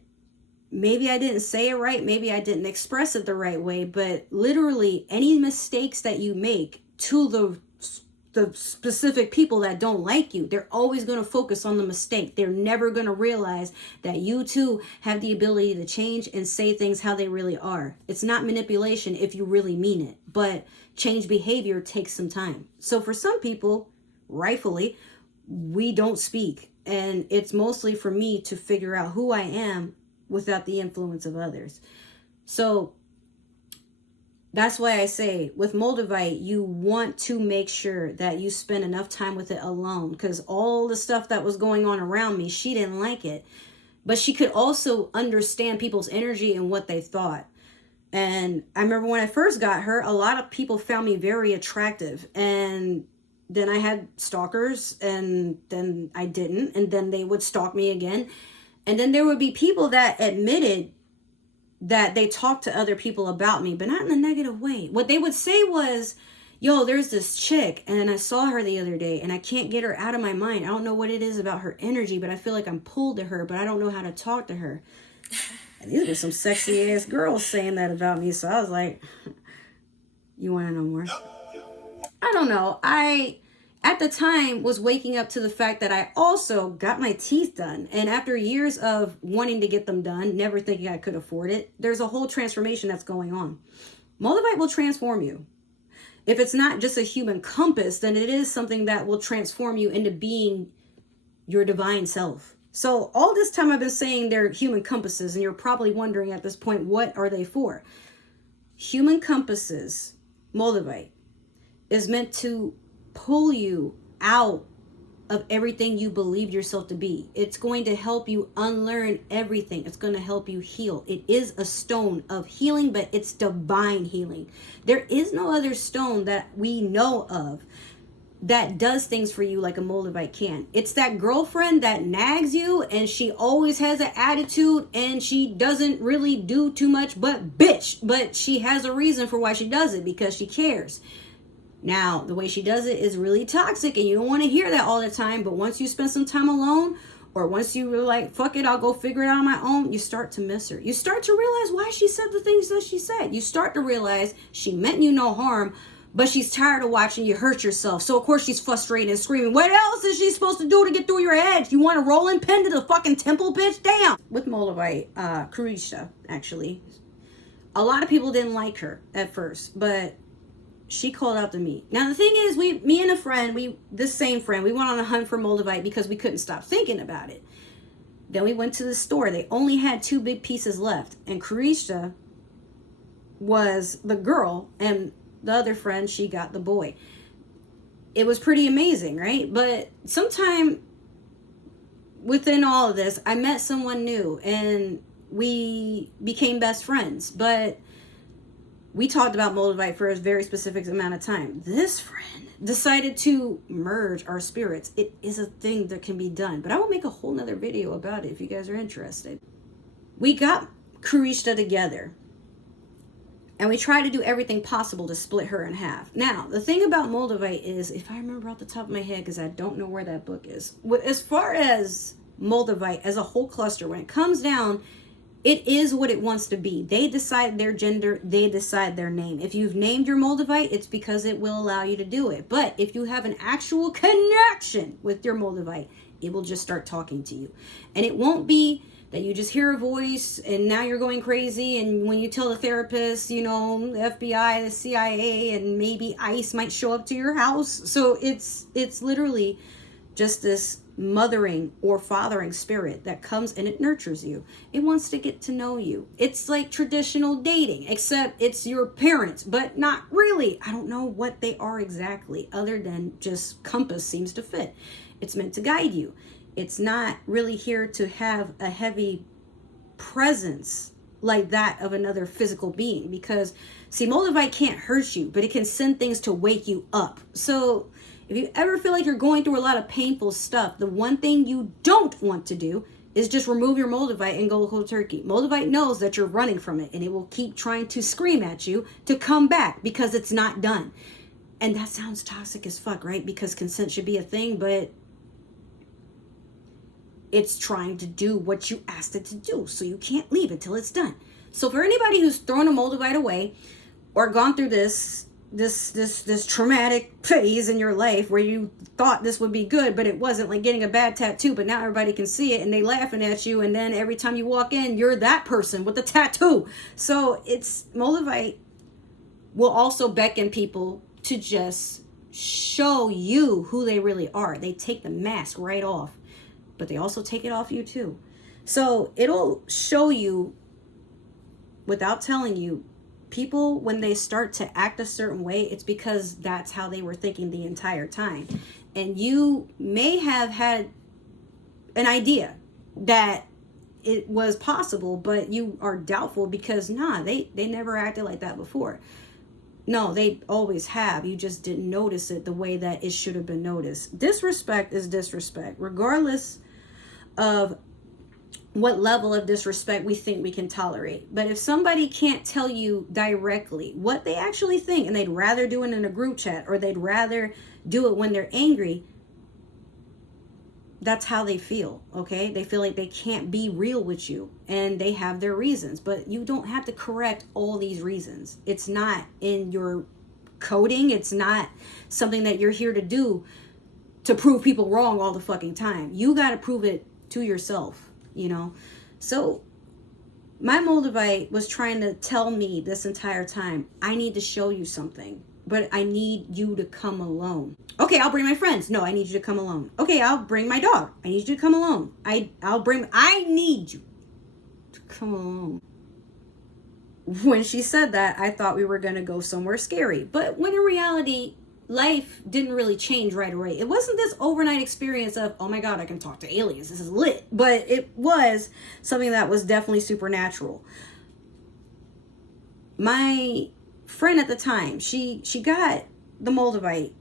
maybe I didn't say it right, maybe I didn't express it the right way, but literally any mistakes that you make to the specific people that don't like you, they're always going to focus on the mistake. They're never going to realize that you too have the ability to change and say things how they really are. It's not manipulation if you really mean it, but change behavior takes some time. So for some people, rightfully, we don't speak, and it's mostly for me to figure out who I am without the influence of others. So that's why I say with Moldavite, you want to make sure that you spend enough time with it alone, because all the stuff that was going on around me, she didn't like it. But she could also understand people's energy and what they thought. And I remember when I first got her, a lot of people found me very attractive. And then I had stalkers, and then I didn't. And then they would stalk me again. And then there would be people that admitted that they talked to other people about me, but not in a negative way. What they would say was, yo, there's this chick, and I saw her the other day, and I can't get her out of my mind. I don't know what it is about her energy, but I feel like I'm pulled to her, but I don't know how to talk to her. And these were some sexy ass girls saying that about me, so I was like, you want to know more? I don't know. At the time, was waking up to the fact that I also got my teeth done. And after years of wanting to get them done, never thinking I could afford it, there's a whole transformation that's going on. Moldavite will transform you. If it's not just a human compass, then it is something that will transform you into being your divine self. So all this time I've been saying they're human compasses, and you're probably wondering at this point, what are they for? Human compasses, Moldavite, is meant to pull you out of everything you believed yourself to be. It's going to help you unlearn everything. It's going to help you heal. It is a stone of healing, but it's divine healing. There is no other stone that we know of that does things for you like a Moldavite can. It's that girlfriend that nags you, and she always has an attitude, and she doesn't really do too much but bitch. But she has a reason for why she does it, because she cares. Now, the way she does it is really toxic, and you don't want to hear that all the time. But once you spend some time alone, or once you were like, fuck it, I'll go figure it out on my own, you start to miss her. You start to realize why she said the things that she said. You start to realize she meant you no harm, but she's tired of watching you hurt yourself. So of course she's frustrated and screaming. What else is she supposed to do to get through your head? You want a rolling pin to the fucking temple, bitch? Damn. With Moldavite, Carisha, actually, a lot of people didn't like her at first, but she called out to me. Now the thing is, me and a friend, this same friend, we went on a hunt for Moldavite because we couldn't stop thinking about it. Then we went to the store. They only had 2 big pieces left, and Carisha was the girl, and the other friend, she got the boy. It was pretty amazing, right? But sometime within all of this, I met someone new and we became best friends. But we talked about Moldavite for a very specific amount of time. This friend decided to merge our spirits. It is a thing that can be done, but I will make a whole nother video about it if you guys are interested. We got Carisha together, and we try to do everything possible to split her in half. Now, the thing about Moldavite is, if I remember off the top of my head, because I don't know where that book is, as far as Moldavite as a whole cluster, when it comes down, it is what it wants to be. They decide their gender, they decide their name. If you've named your Moldavite, it's because it will allow you to do it. But if you have an actual connection with your Moldavite, it will just start talking to you. And it won't be that you just hear a voice and now you're going crazy, and when you tell the therapist, you know, the FBI, the CIA, and maybe ICE might show up to your house. So it's literally just this mothering or fathering spirit that comes and it nurtures you. It wants to get to know you. It's like traditional dating, except it's your parents, but not really. I don't know what they are exactly, other than just compass seems to fit. It's meant to guide you. It's not really here to have a heavy presence like that of another physical being, because see, Moldavite can't hurt you, but it can send things to wake you up. So if you ever feel like you're going through a lot of painful stuff, the one thing you don't want to do is just remove your Moldavite and go cold turkey. Moldavite knows that you're running from it, and it will keep trying to scream at you to come back because it's not done. And that sounds toxic as fuck, right? Because consent should be a thing, but it's trying to do what you asked it to do, so you can't leave until it's done. So for anybody who's thrown a Moldavite away or gone through this traumatic phase in your life where you thought this would be good, but it wasn't, like getting a bad tattoo, but now everybody can see it and they laughing at you, and then every time you walk in, you're that person with the tattoo. So it's Moldavite will also beckon people to just show you who they really are. They take the mask right off, but they also take it off you too. So it'll show you without telling you. People, when they start to act a certain way, it's because that's how they were thinking the entire time. And you may have had an idea that it was possible, but you are doubtful because they never acted like that before. No, they always have. You just didn't notice it the way that it should have been noticed. Disrespect is disrespect, regardless of what level of disrespect we think we can tolerate. But if somebody can't tell you directly what they actually think, and they'd rather do it in a group chat, or they'd rather do it when they're angry, that's how they feel, okay? They feel like they can't be real with you, and they have their reasons. But you don't have to correct all these reasons. It's not in your coding. It's not something that you're here to do to prove people wrong all the fucking time. You got to prove it to yourself. You know, so my Moldavite was trying to tell me this entire time, I need to show you something, but I need you to come alone. Okay, I'll bring my friends. No, I need you to come alone. Okay, I'll bring my dog. I need you to come alone. I need you to come alone. When she said that, I thought we were going to go somewhere scary. But when in reality, life didn't really change right away. It wasn't this overnight experience of, oh my God, I can talk to aliens. This is lit. But it was something that was definitely supernatural. My friend at the time, she got the Moldavite,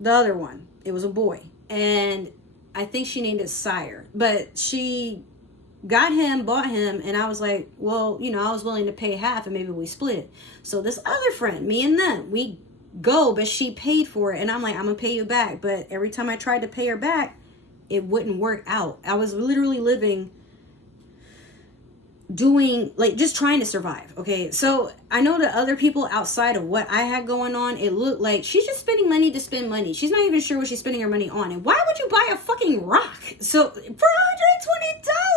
the other one. It was a boy. And I think she named it Sire. But she got him, bought him, and I was like, well, you know, I was willing to pay half and maybe we split. So this other friend, me and them, we go, but she paid for it, and I'm like, I'm gonna pay you back. But every time I tried to pay her back, it wouldn't work out. I was literally doing like just trying to survive. Okay, so I know that other people outside of what I had going on, it looked like she's just spending money to spend money. She's not even sure what she's spending her money on. And why would you buy a fucking rock so for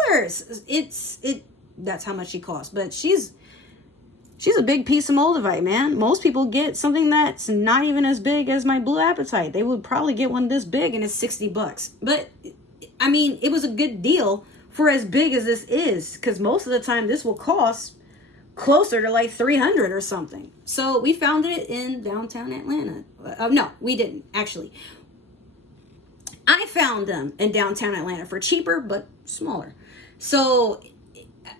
$120? That's how much she costs. But she's a big piece of Moldavite, man. Most people get something that's not even as big as my blue apatite. They would probably get one this big and it's $60. But I mean, it was a good deal for as big as this is, because most of the time this will cost closer to like $300 or something. So we found it in downtown Atlanta. No, we didn't actually. I found them in downtown Atlanta for cheaper but smaller. So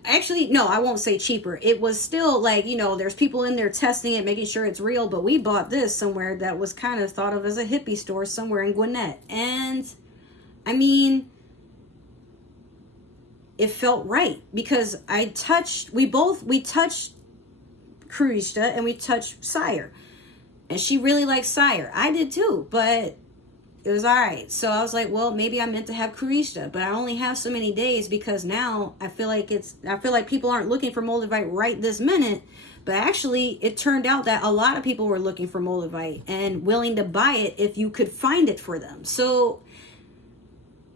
actually, no, I won't say cheaper. It was still like, there's people in there testing it, making sure it's real. But we bought this somewhere that was kind of thought of as a hippie store somewhere in Gwinnett. And I mean, it felt right because we touched Karishta and we touched Sire, and she really liked Sire. I did too, but it was all right. So I was like, well, maybe I meant to have Karishta, but I only have so many days because now I feel like people aren't looking for Moldavite right this minute. But actually, it turned out that a lot of people were looking for Moldavite and willing to buy it if you could find it for them. So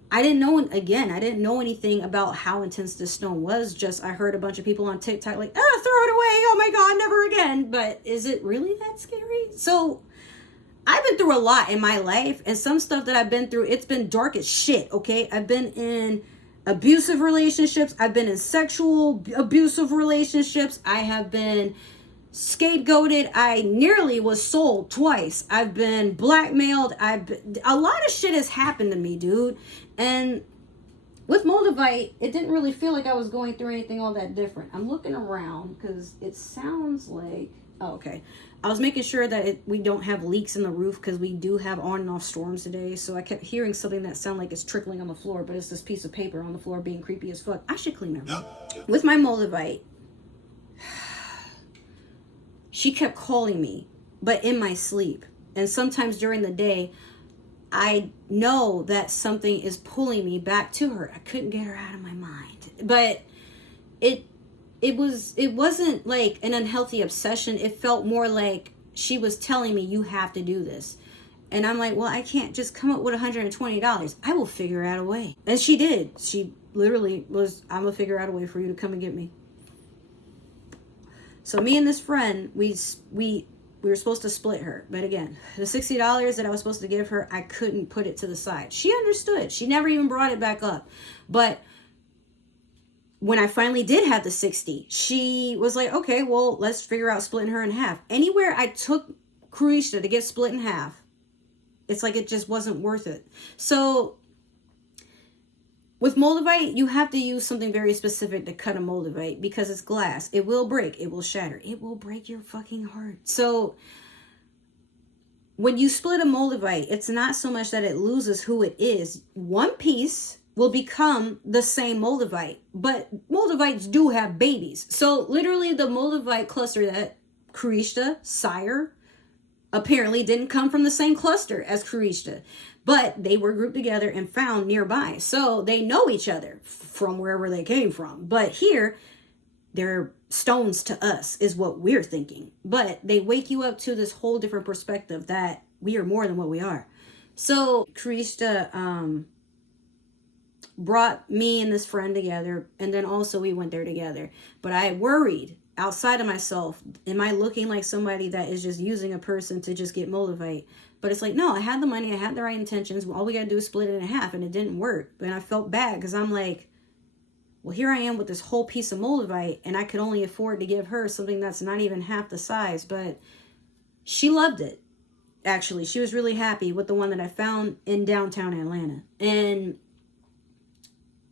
I didn't know anything about how intense this stone was. Just I heard a bunch of people on TikTok like, throw it away. Oh my God, never again. But is it really that scary? So I've been through a lot in my life, and some stuff that I've been through, it's been dark as shit, okay? I've been in abusive relationships. I've been in sexual abusive relationships. I have been scapegoated. I nearly was sold twice. I've been blackmailed. A lot of shit has happened to me, dude. And with Moldavite, it didn't really feel like I was going through anything all that different. I'm looking around because it sounds like, okay. I was making sure that we don't have leaks in the roof because we do have on and off storms today. So I kept hearing something that sounded like it's trickling on the floor, but it's this piece of paper on the floor being creepy as fuck. I should clean that room. With my Moldavite, she kept calling me, but in my sleep. And sometimes during the day, I know that something is pulling me back to her. I couldn't get her out of my mind. But it wasn't like an unhealthy obsession. It felt more like she was telling me, you have to do this. And I'm like, well, I can't just come up with $120. I will figure out a way. And she did. She literally was, I'm going to figure out a way for you to come and get me. So me and this friend, we were supposed to split her. But again, the $60 that I was supposed to give her, I couldn't put it to the side. She understood. She never even brought it back up. But when I finally did have the 60, she was like, okay, well, let's figure out splitting her in half. Anywhere I took Karishta to get split in half, it's like it just wasn't worth it. So with Moldavite, you have to use something very specific to cut a Moldavite because it's glass. It will break. It will shatter. It will break your fucking heart. So when you split a Moldavite, it's not so much that it loses who it is. One piece will become the same Moldavite, but Moldavites do have babies. So literally the Moldavite cluster that Karishta, Sire, apparently didn't come from the same cluster as Karishta, but they were grouped together and found nearby. So they know each other from wherever they came from. But here, they're stones to us is what we're thinking. But they wake you up to this whole different perspective that we are more than what we are. So Karishta brought me and this friend together, and then also we went there together. But I worried outside of myself, am I looking like somebody that is just using a person to just get Moldavite? But it's like, no, I had the money, I had the right intentions. All we gotta do is split it in half, and it didn't work. And I felt bad because I'm like, well, here I am with this whole piece of Moldavite, and I could only afford to give her something that's not even half the size. But she loved it. Actually, she was really happy with the one that I found in downtown Atlanta. And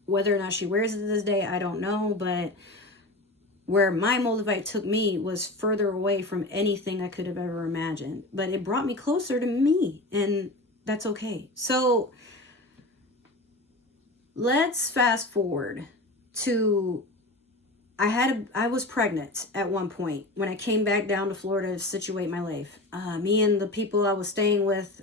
whether or not she wears it to this day, I don't know. But where my Moldavite took me was further away from anything I could have ever imagined. But it brought me closer to me, and that's okay. So let's fast forward to, I was pregnant at one point when I came back down to Florida to situate my life. Me and the people I was staying with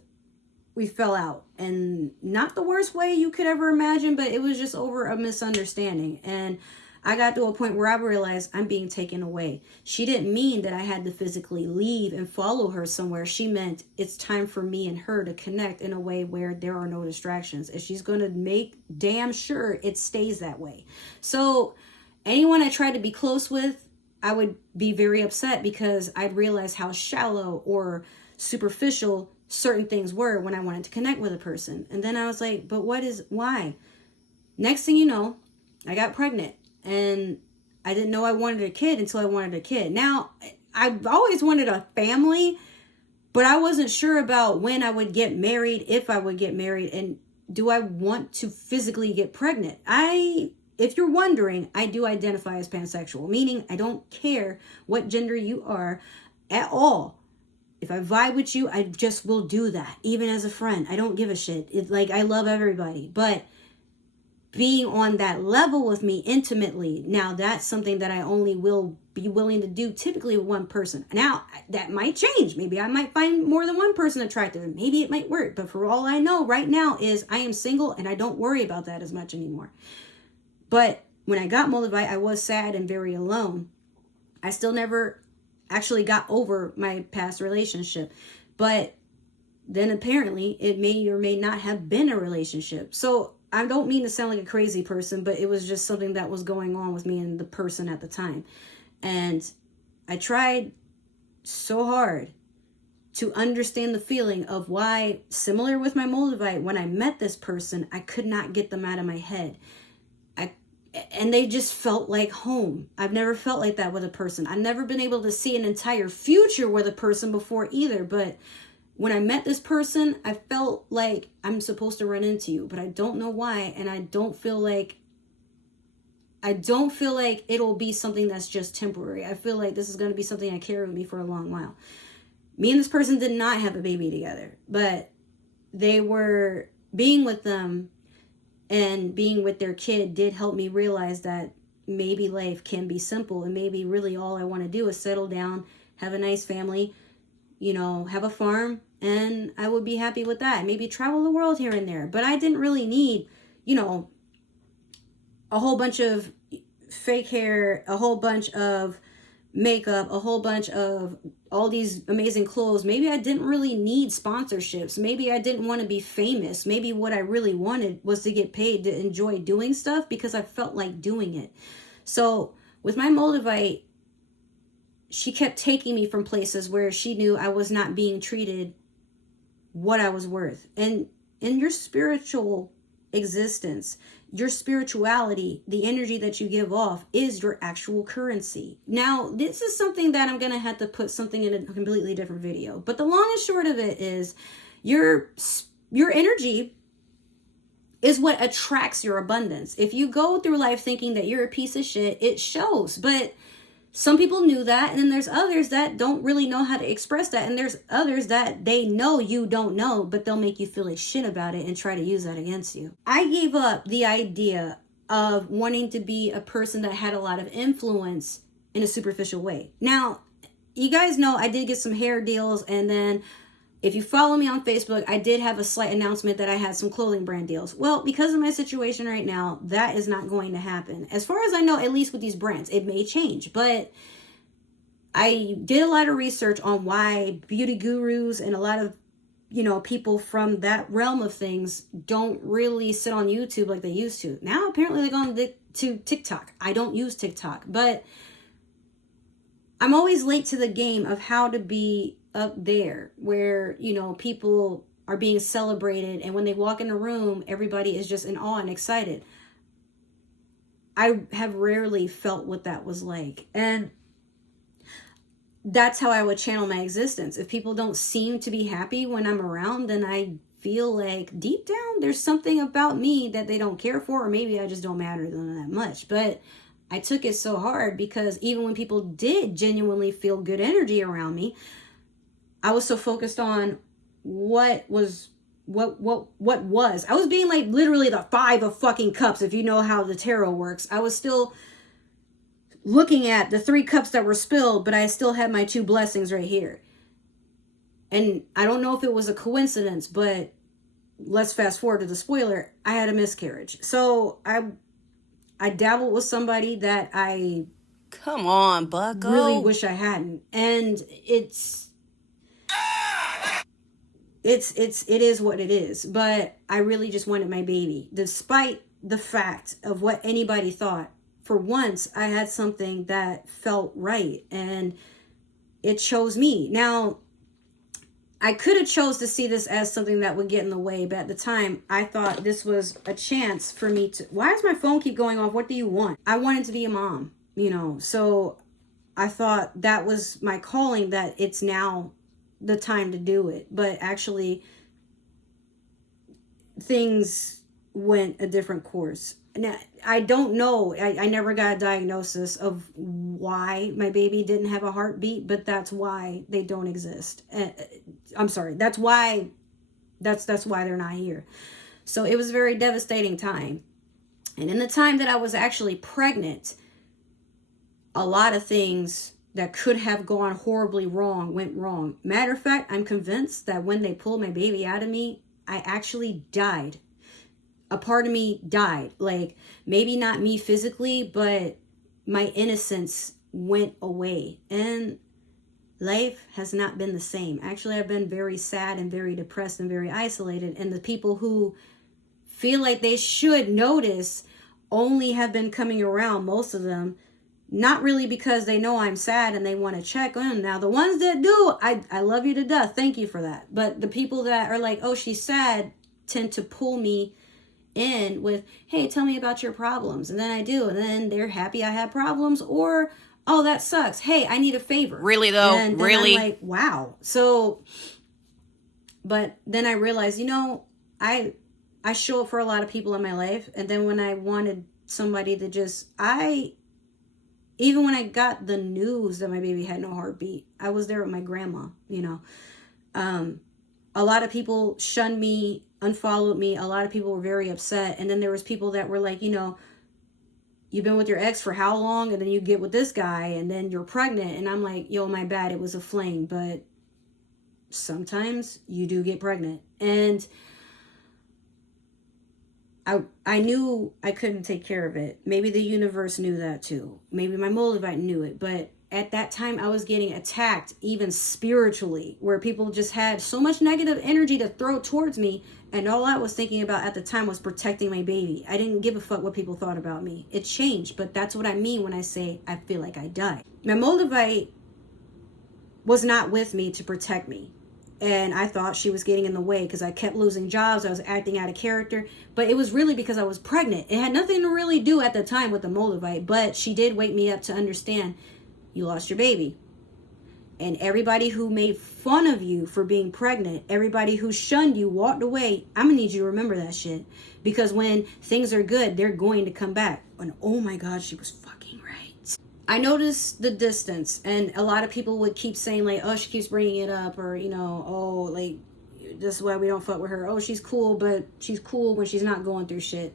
we fell out, and not the worst way you could ever imagine, but it was just over a misunderstanding. And I got to a point where I realized I'm being taken away. She didn't mean that I had to physically leave and follow her somewhere. She meant it's time for me and her to connect in a way where there are no distractions. And she's going to make damn sure it stays that way. So anyone I tried to be close with, I would be very upset because I'd realize how shallow or superficial certain things were when I wanted to connect with a person. And then I was like, but why? Next thing you know, I got pregnant. And I didn't know I wanted a kid until I wanted a kid. Now, I've always wanted a family, but I wasn't sure about when I would get married, if I would get married, and do I want to physically get pregnant? If you're wondering, I do identify as pansexual, meaning I don't care what gender you are at all. If I vibe with you, I just will do that, even as a friend. I don't give a shit. I love everybody, but being on that level with me intimately, now that's something that I only will be willing to do typically with one person. Now, that might change. Maybe I might find more than one person attractive, and maybe it might work. But for all I know right now is I am single, and I don't worry about that as much anymore. But when I got Moldavite, I was sad and very alone. I still never actually got over my past relationship. But then apparently it may or may not have been a relationship. So I don't mean to sound like a crazy person, but it was just something that was going on with me and the person at the time. And I tried so hard to understand the feeling of why, similar with my Moldavite, when I met this person, I could not get them out of my head. And they just felt like home. I've never felt like that with a person. I've never been able to see an entire future with a person before either, but when I met this person, I felt like I'm supposed to run into you, but I don't know why. And I don't feel like it'll be something that's just temporary. I feel like this is going to be something I carry with me for a long while. Me and this person did not have a baby together, but being with them and being with their kid did help me realize that maybe life can be simple, and maybe really all I want to do is settle down, have a nice family, have a farm, and I would be happy with that. Maybe travel the world here and there. But I didn't really need, a whole bunch of fake hair, a whole bunch of makeup, a whole bunch of all these amazing clothes. Maybe I didn't really need sponsorships. Maybe I didn't want to be famous. Maybe what I really wanted was to get paid to enjoy doing stuff because I felt like doing it. So with my Moldavite, she kept taking me from places where she knew I was not being treated what I was worth. And in your spiritual existence, your spirituality, the energy that you give off is your actual currency. Now, this is something that I'm going to have to put something in a completely different video. But the long and short of it is your energy is what attracts your abundance. If you go through life thinking that you're a piece of shit, it shows. But some people knew that, and then there's others that don't really know how to express that, and there's others that they know you don't know, but they'll make you feel like shit about it and try to use that against you. I gave up the idea of wanting to be a person that had a lot of influence in a superficial way. Now, you guys know I did get some hair deals, and then if you follow me on Facebook, I did have a slight announcement that I had some clothing brand deals. Well, because of my situation right now, that is not going to happen. As far as I know, at least with these brands, it may change. But I did a lot of research on why beauty gurus and a lot of, people from that realm of things don't really sit on YouTube like they used to. Now, apparently, they're going to TikTok. I don't use TikTok, but I'm always late to the game of how to be up there where, people are being celebrated, and when they walk in a room, everybody is just in awe and excited. I have rarely felt what that was like. And that's how I would channel my existence. If people don't seem to be happy when I'm around, then I feel like deep down there's something about me that they don't care for, or maybe I just don't matter to them that much. But I took it so hard because even when people did genuinely feel good energy around me, I was so focused on what was. I was being like literally the 5 of fucking cups, if you know how the tarot works. I was still looking at the 3 cups that were spilled, but I still had my 2 blessings right here. And I don't know if it was a coincidence, but let's fast forward to the spoiler. I had a miscarriage. So I dabbled with somebody that I Come on, Bucko. really wish I hadn't. And it is what it is. But I really just wanted my baby. Despite the fact of what anybody thought, for once I had something that felt right, and it chose me. Now, I could have chose to see this as something that would get in the way, but at the time, I thought this was a chance for me to... Why does my phone keep going off? What do you want? I wanted to be a mom, so I thought that was my calling, that it's now the time to do it. But actually, things went a different course. Now, I don't know. I never got a diagnosis of why my baby didn't have a heartbeat, but that's why they don't exist. I'm sorry. That's why they're not here. So it was a very devastating time. And in the time that I was actually pregnant, a lot of things that could have gone horribly wrong went wrong. Matter of fact, I'm convinced that when they pulled my baby out of me, I actually died. A part of me died. Like, maybe not me physically, but my innocence went away. And life has not been the same. Actually, I've been very sad and very depressed and very isolated. And the people who feel like they should notice only have been coming around, most of them, not really because they know I'm sad and they want to check in. Now, the ones that do, I love you to death. Thank you for that. But the people that are like, oh, she's sad, tend to pull me in with, hey, tell me about your problems. And then I do. And then they're happy I have problems. Or, oh, that sucks. Hey, I need a favor. Really, though? And then really? I'm like, wow. So, but then I realized, I show up for a lot of people in my life. And then when I wanted somebody to even when I got the news that my baby had no heartbeat, I was there with my grandma, a lot of people shunned me, unfollowed me. A lot of people were very upset. And then there was people that were like, you've been with your ex for how long? And then you get with this guy and then you're pregnant. And I'm like, yo, my bad. It was a fling. But sometimes you do get pregnant. And I knew I couldn't take care of it. Maybe the universe knew that too. Maybe my Moldavite knew it. But at that time, I was getting attacked, even spiritually, where people just had so much negative energy to throw towards me. And all I was thinking about at the time was protecting my baby. I didn't give a fuck what people thought about me. It changed, but that's what I mean when I say I feel like I died. My Moldavite was not with me to protect me. And I thought she was getting in the way because I kept losing jobs. I was acting out of character. But it was really because I was pregnant. It had nothing to really do at the time with the Moldavite. But she did wake me up to understand, you lost your baby. And everybody who made fun of you for being pregnant, everybody who shunned you, walked away, I'm going to need you to remember that shit. Because when things are good, they're going to come back. And oh my God, she was fucking right. I noticed the distance. And a lot of people would keep saying like, oh, she keeps bringing it up. Or, oh, like, this is why we don't fuck with her. Oh, she's cool, but she's cool when she's not going through shit.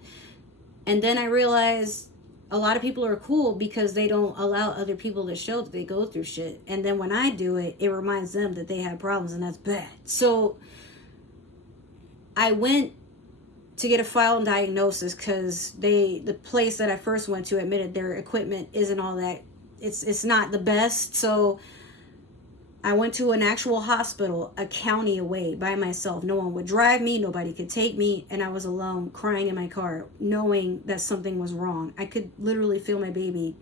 And then I realized a lot of people are cool because they don't allow other people to show that they go through shit. And then when I do it, it reminds them that they have problems, and that's bad. So I went to get a final diagnosis because the place that I first went to admitted their equipment isn't all that, it's not the best. So I went to an actual hospital a county away by myself. No one would drive me. Nobody could take me. And I was alone, crying in my car, knowing that something was wrong. I could literally feel my baby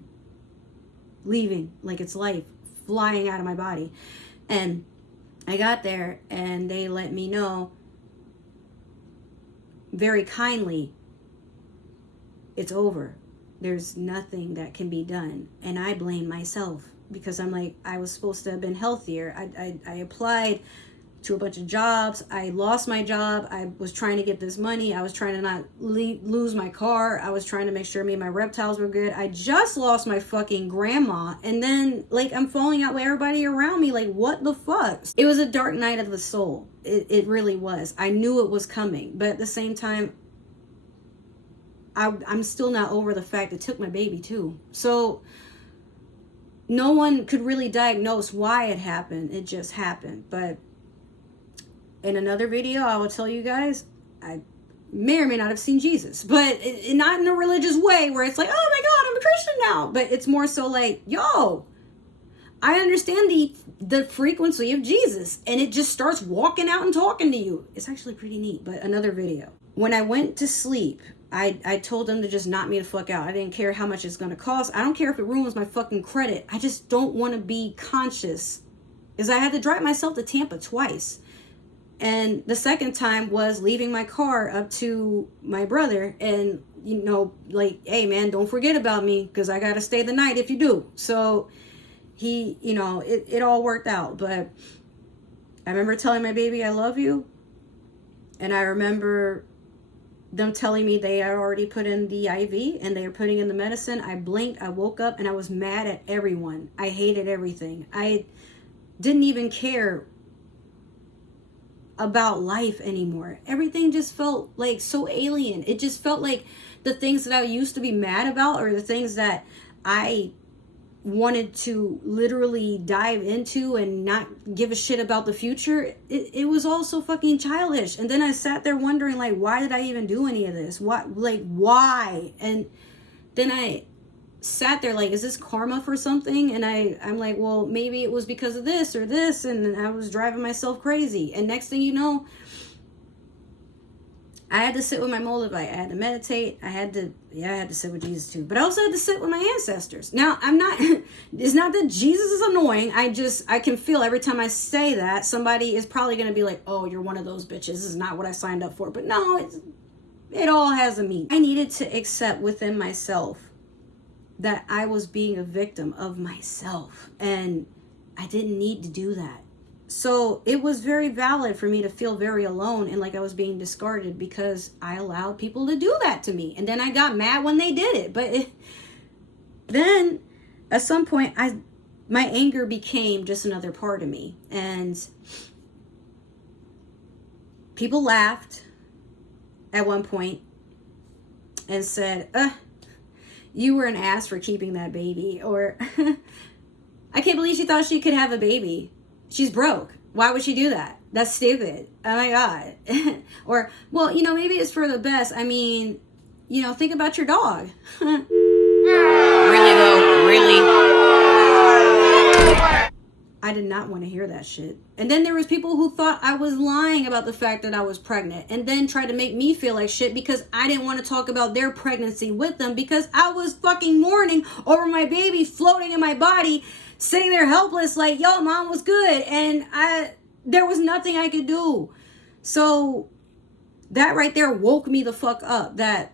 leaving, like its life, flying out of my body. And I got there and they let me know very kindly, it's over. There's nothing that can be done. And I blame myself. Because I'm like, I was supposed to have been healthier. I applied to a bunch of jobs. I lost my job. I was trying to get this money. I was trying to not lose my car. I was trying to make sure me and my reptiles were good. I just lost my fucking grandma. And then, like, I'm falling out with everybody around me. Like, what the fuck? It was a dark night of the soul. It really was. I knew it was coming. But at the same time, I'm still not over the fact it took my baby, too. So no one could really diagnose why it happened. It just happened. But in another video, I will tell you guys, I may or may not have seen Jesus, but not in a religious way where it's like, oh my God, I'm a Christian now. But it's more so like, yo, I understand the frequency of Jesus, and it just starts walking out and talking to you. It's actually pretty neat. But another video. When I went to sleep, I told them to just knock me the fuck out. I didn't care how much it's going to cost. I don't care if it ruins my fucking credit. I just don't want to be conscious. Because I had to drive myself to Tampa twice. And the second time was leaving my car up to my brother and, you know, like, hey man, don't forget about me because I got to stay the night if you do. So he, you know, it all worked out. But I remember telling my baby, I love you. And I remember them telling me they had already put in the IV and they were putting in the medicine. I blinked, I woke up, and I was mad at everyone. I hated everything. I didn't even care about life anymore. Everything just felt like so alien. It just felt like the things that I used to be mad about, or the things that I wanted to literally dive into and not give a shit about the future, it was all so fucking childish. And then I sat there wondering, like, why did I even do any of this? Why? And then I sat there like, is this karma for something? And I'm like, well, maybe it was because of this or this, and I was driving myself crazy. And next thing you know, I had to sit with my Moldavite. I had to meditate. I had to sit with Jesus too. But I also had to sit with my ancestors. Now, it's not that Jesus is annoying. I can feel every time I say that, somebody is probably going to be like, oh, you're one of those bitches. This is not what I signed up for. But no, it all has a meaning. I needed to accept within myself that I was being a victim of myself. And I didn't need to do that. So it was very valid for me to feel very alone and like I was being discarded because I allowed people to do that to me. And then I got mad when they did it. But then at some point, my anger became just another part of me. And people laughed at one point and said, you were an ass for keeping that baby. Or, I can't believe she thought she could have a baby. She's broke. Why would she do that? That's stupid. Oh my God. Or, well, you know, maybe it's for the best. I mean, you know, think about your dog. Really though? Really? I did not want to hear that shit. And then there was people who thought I was lying about the fact that I was pregnant, and then tried to make me feel like shit because I didn't want to talk about their pregnancy with them because I was fucking mourning over my baby floating in my body, sitting there helpless like, yo, mom was good. And there was nothing I could do. So that right there woke me the fuck up. That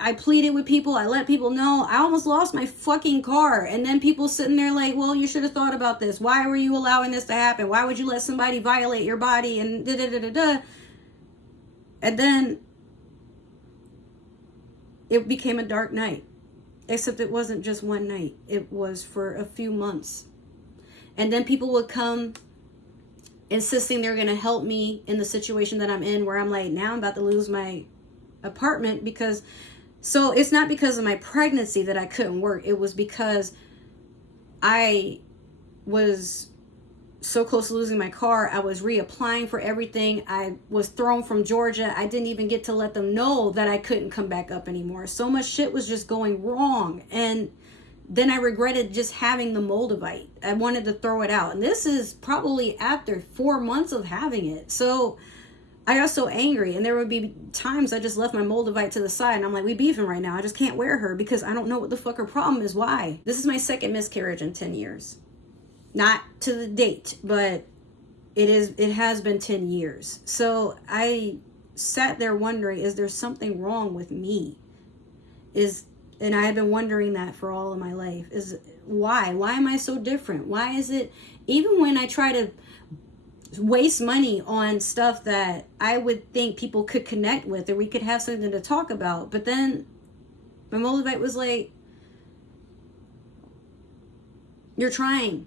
I pleaded with people. I let people know. I almost lost my fucking car. And then people sitting there like, well, you should have thought about this. Why were you allowing this to happen? Why would you let somebody violate your body? And da-da-da-da-da. And then it became a dark night. Except it wasn't just one night. It was for a few months. And then people would come insisting they're going to help me in the situation that I'm in, where I'm like, now I'm about to lose my apartment because... So it's not because of my pregnancy that I couldn't work. It was because I was so close to losing my car. I was reapplying for everything. I was thrown from Georgia. I didn't even get to let them know that I couldn't come back up anymore. So much shit was just going wrong. And then I regretted just having the Moldavite. I wanted to throw it out. And this is probably after 4 months of having it. So I got so angry, and there would be times I just left my Moldavite to the side, and I'm like, we beefing right now. I just can't wear her because I don't know what the fuck her problem is. Why? This is my second miscarriage in 10 years. Not to the date, but it has been 10 years. So I sat there wondering, is there something wrong with me? And I had been wondering that for all of my life. Why am I so different? Why is it, even when I try to waste money on stuff that I would think people could connect with, or we could have something to talk about, but then my Moldavite was like, you're trying.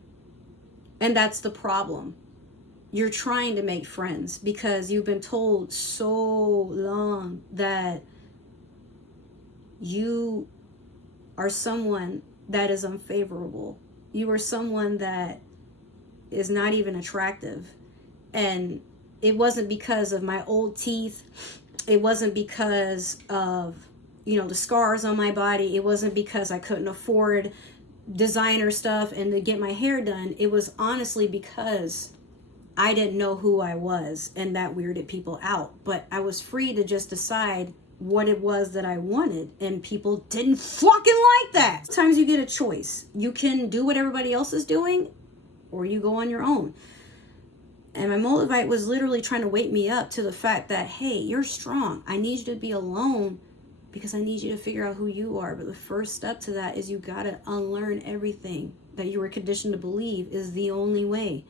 And that's the problem. You're trying to make friends because you've been told so long that you are someone that is unfavorable. You are someone that is not even attractive. And it wasn't because of my old teeth It wasn't because of, the scars on my body. It wasn't because I couldn't afford designer stuff and to get my hair done. It was honestly because I didn't know who I was, and that weirded people out. But I was free to just decide what it was that I wanted, and people didn't fucking like that. Sometimes you get a choice. You can do what everybody else is doing, or you go on your own. And my Moldavite was literally trying to wake me up to the fact that, hey, you're strong. I need you to be alone because I need you to figure out who you are. But the first step to that is you gotta unlearn everything that you were conditioned to believe is the only way.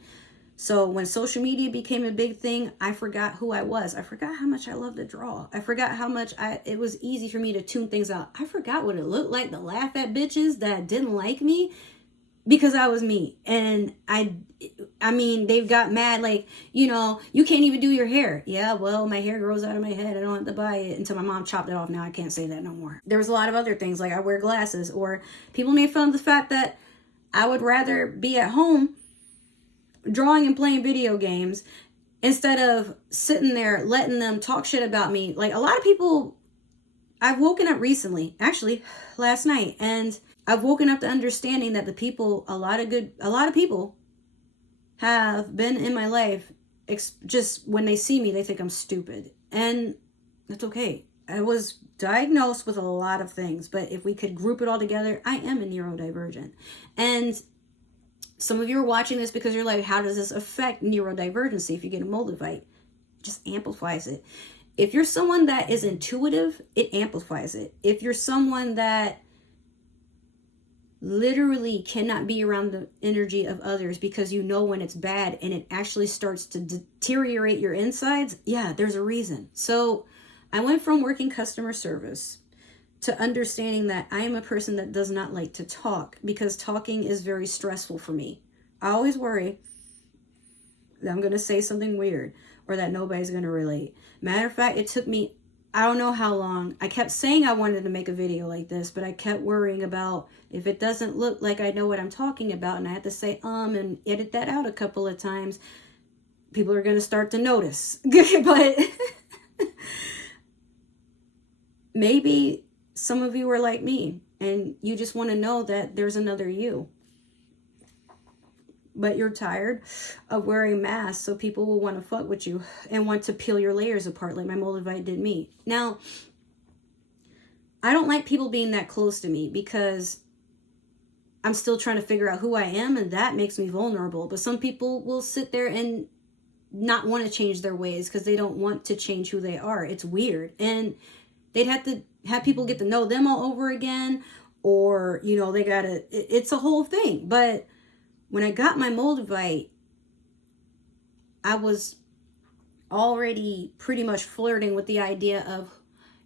So when social media became a big thing, I forgot who I was. I forgot how much I loved to draw. I forgot how much it was easy for me to tune things out. I forgot what it looked like to laugh at bitches that didn't like me because I was me. And I mean, they've got mad, like, you can't even do your hair. Yeah, well, my hair grows out of my head. I don't have to buy it until my mom chopped it off. Now I can't say that no more. There was a lot of other things, like I wear glasses, or people made fun of the fact that I would rather be at home drawing and playing video games instead of sitting there letting them talk shit about me. Like, a lot of people, I've woken up recently, actually last night, and I've woken up to understanding that a lot of people have been in my life, just when they see me, they think I'm stupid. And that's okay. I was diagnosed with a lot of things, but if we could group it all together, I am a neurodivergent. And some of you are watching this because you're like, how does this affect neurodivergency if you get a Moldavite? It just amplifies it. If you're someone that is intuitive, it amplifies it. If you're someone that literally cannot be around the energy of others because you know when it's bad and it actually starts to deteriorate your insides, yeah, there's a reason. So I went from working customer service to understanding that I am a person that does not like to talk because talking is very stressful for me. I always worry that I'm going to say something weird or that nobody's going to relate. Matter of fact, it took me, I don't know how long. I kept saying I wanted to make a video like this, but I kept worrying about if it doesn't look like I know what I'm talking about and I had to say and edit that out a couple of times, people are going to start to notice. But maybe some of you are like me and you just want to know that there's another you. But you're tired of wearing masks so people will want to fuck with you and want to peel your layers apart like my Moldavite did me. Now, I don't like people being that close to me because I'm still trying to figure out who I am, and that makes me vulnerable. But some people will sit there and not want to change their ways because they don't want to change who they are. It's weird. And they'd have to have people get to know them all over again, or, it's a whole thing. But when I got my Moldavite, I was already pretty much flirting with the idea of,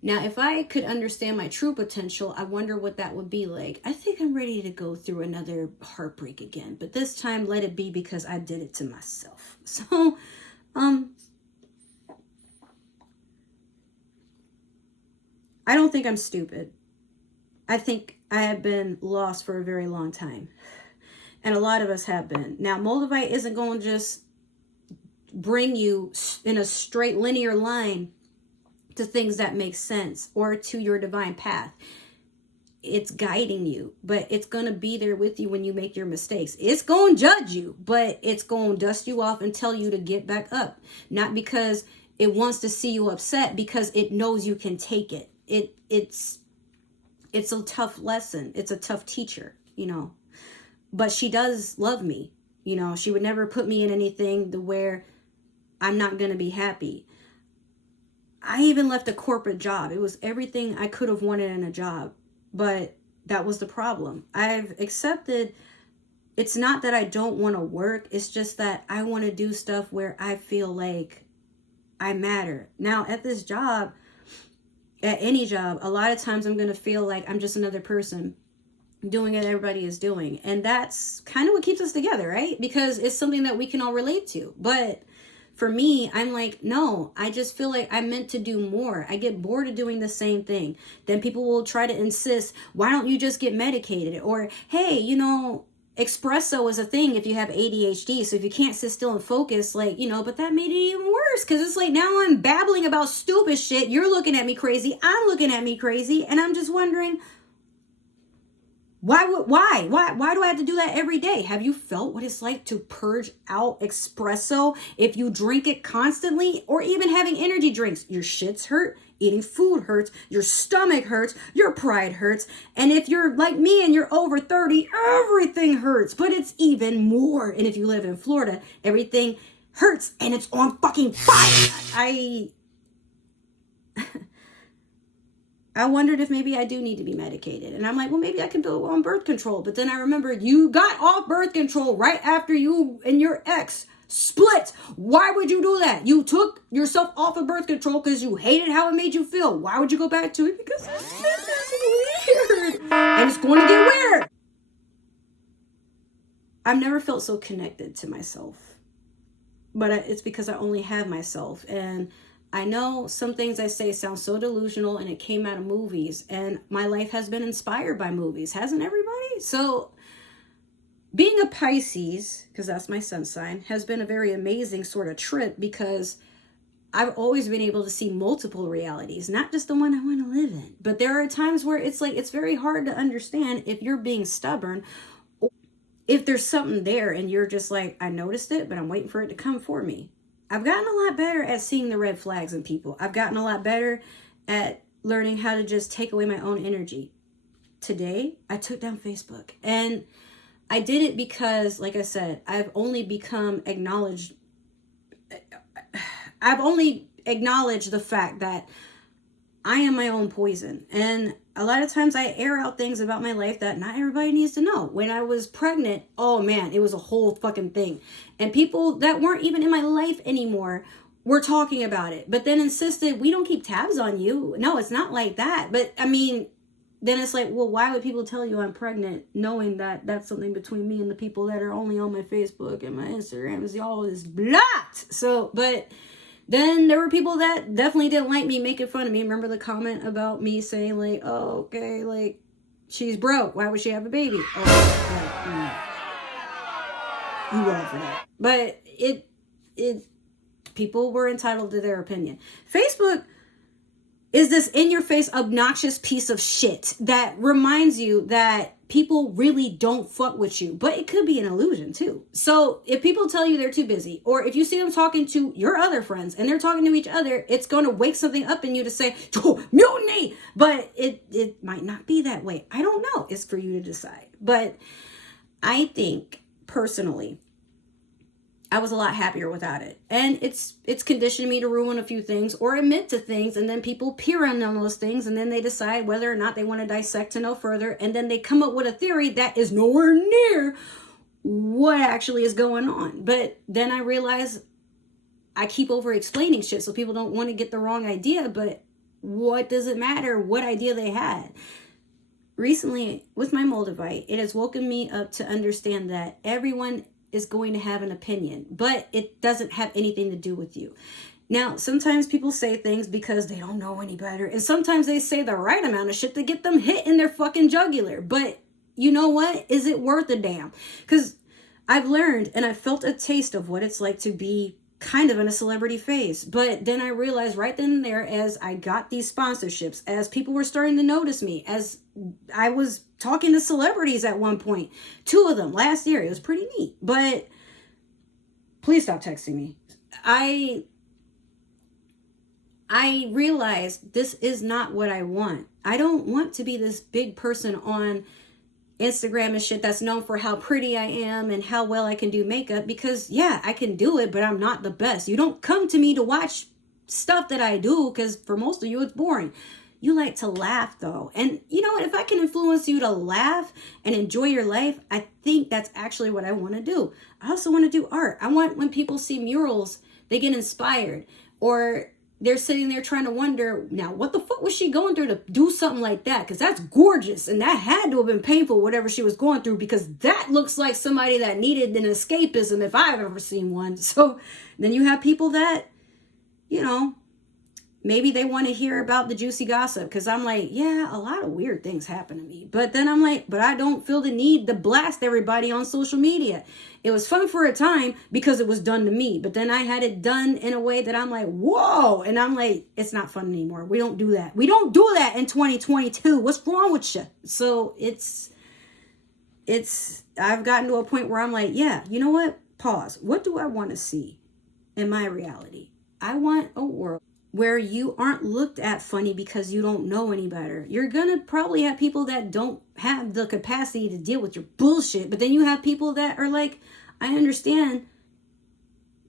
now, if I could understand my true potential, I wonder what that would be like. I think I'm ready to go through another heartbreak again, but this time let it be because I did it to myself. So, I don't think I'm stupid. I think I have been lost for a very long time. And a lot of us have been. Now, Moldavite isn't going to just bring you in a straight linear line to things that make sense or to your divine path. It's guiding you, but it's going to be there with you when you make your mistakes. It's going to judge you, but it's going to dust you off and tell you to get back up. Not because it wants to see you upset, because it knows you can take it. It's a tough lesson. It's a tough teacher, but she does love me. She would never put me in anything to where I'm not going to be happy. I even left a corporate job. It was everything I could have wanted in a job, but that was the problem. I've accepted, it's not that I don't want to work. It's just that I want to do stuff where I feel like I matter. Now, at this job, at any job, a lot of times I'm going to feel like I'm just another person doing what everybody is doing. And that's kind of what keeps us together, right? Because it's something that we can all relate to. But for me, I'm like, no, I just feel like I'm meant to do more. I get bored of doing the same thing. Then people will try to insist, why don't you just get medicated? Or, hey, espresso is a thing if you have ADHD. So if you can't sit still and focus, like, but that made it even worse. Cause it's like, now I'm babbling about stupid shit. You're looking at me crazy. I'm looking at me crazy. And I'm just wondering, why do I have to do that every day? Have you felt what it's like to purge out espresso if you drink it constantly, or even having energy drinks? Your shits hurt. Eating food hurts, your stomach hurts, your pride hurts, and if you're like me and you're over 30, everything hurts, but it's even more. And if you live in Florida, everything hurts and it's on fucking fire. I wondered if maybe I do need to be medicated. And I'm like, well, maybe I can do it on birth control. But then I remembered you got off birth control right after you and your ex split. Why would you do that? You took yourself off of birth control because you hated how it made you feel. Why would you go back to it? Because it's weird. And it's going to get weird. I've never felt so connected to myself. But it's because I only have myself. And I know some things I say sound so delusional, and it came out of movies. And my life has been inspired by movies. Hasn't everybody? So being a Pisces, because that's my sun sign, has been a very amazing sort of trip, because I've always been able to see multiple realities, not just the one I want to live in. But there are times where it's like, it's very hard to understand if you're being stubborn, or if there's something there and you're just like, I noticed it, but I'm waiting for it to come for me. I've gotten a lot better at seeing the red flags in people. I've gotten a lot better at learning how to just take away my own energy. Today, I took down Facebook, and I did it because, like I said, I've only acknowledged the fact that I am my own poison. And a lot of times I air out things about my life that not everybody needs to know. When I was pregnant, oh man, it was a whole fucking thing. And people that weren't even in my life anymore were talking about it, but then insisted, we don't keep tabs on you. No, it's not like that. But I mean, then it's like, well, why would people tell you I'm pregnant knowing that that's something between me and the people that are only on my Facebook and my Instagram is all is blocked. So, but then there were people that definitely didn't like me making fun of me. Remember the comment about me saying like, oh, okay, like she's broke. Why would she have a baby? Oh, you wrong for that. But people were entitled to their opinion. Facebook is this in-your-face, obnoxious piece of shit that reminds you that people really don't fuck with you. But it could be an illusion, too. So if people tell you they're too busy, or if you see them talking to your other friends and they're talking to each other, it's going to wake something up in you to say, oh, mutiny! But it might not be that way. I don't know. It's for you to decide. But I think, personally, I was a lot happier without it. And it's conditioned me to ruin a few things or admit to things, and then people peer on those things, and then they decide whether or not they want to dissect to know further, and then they come up with a theory that is nowhere near what actually is going on. But then I realize I keep over explaining shit so people don't want to get the wrong idea, but what does it matter what idea they had? Recently, with my Moldavite, it has woken me up to understand that everyone is going to have an opinion, but it doesn't have anything to do with you. Now, sometimes people say things because they don't know any better, and sometimes they say the right amount of shit to get them hit in their fucking jugular. But you know what? Is it worth a damn? Because I've learned and I felt a taste of what it's like to be kind of in a celebrity phase. But then I realized right then and there, as I got these sponsorships, as people were starting to notice me, as I was talking to celebrities at one point, 2 of them last year, it was pretty neat. But please stop texting me. I realized this is not what I want. I don't want to be this big person on Instagram and shit that's known for how pretty I am and how well I can do makeup, because yeah, I can do it, but I'm not the best. You don't come to me to watch stuff that I do, because for most of you it's boring. You like to laugh though. And you know what? If I can influence you to laugh and enjoy your life, I think that's actually what I want to do. I also want to do art. I want, when people see murals, they get inspired, or they're sitting there trying to wonder, now, what the fuck was she going through to do something like that? Because that's gorgeous. And that had to have been painful, whatever she was going through, because that looks like somebody that needed an escapism if I've ever seen one. So then you have people that, you know, maybe they want to hear about the juicy gossip, because I'm like, yeah, a lot of weird things happen to me. But then I'm like, but I don't feel the need to blast everybody on social media. It was fun for a time because it was done to me. But then I had it done in a way that I'm like, whoa. And I'm like, it's not fun anymore. We don't do that. We don't do that in 2022. What's wrong with you? So I've gotten to a point where I'm like, yeah, you know what? Pause. What do I want to see in my reality? I want a world where you aren't looked at funny because you don't know any better. You're gonna probably have people that don't have the capacity to deal with your bullshit, but then you have people that are like, I understand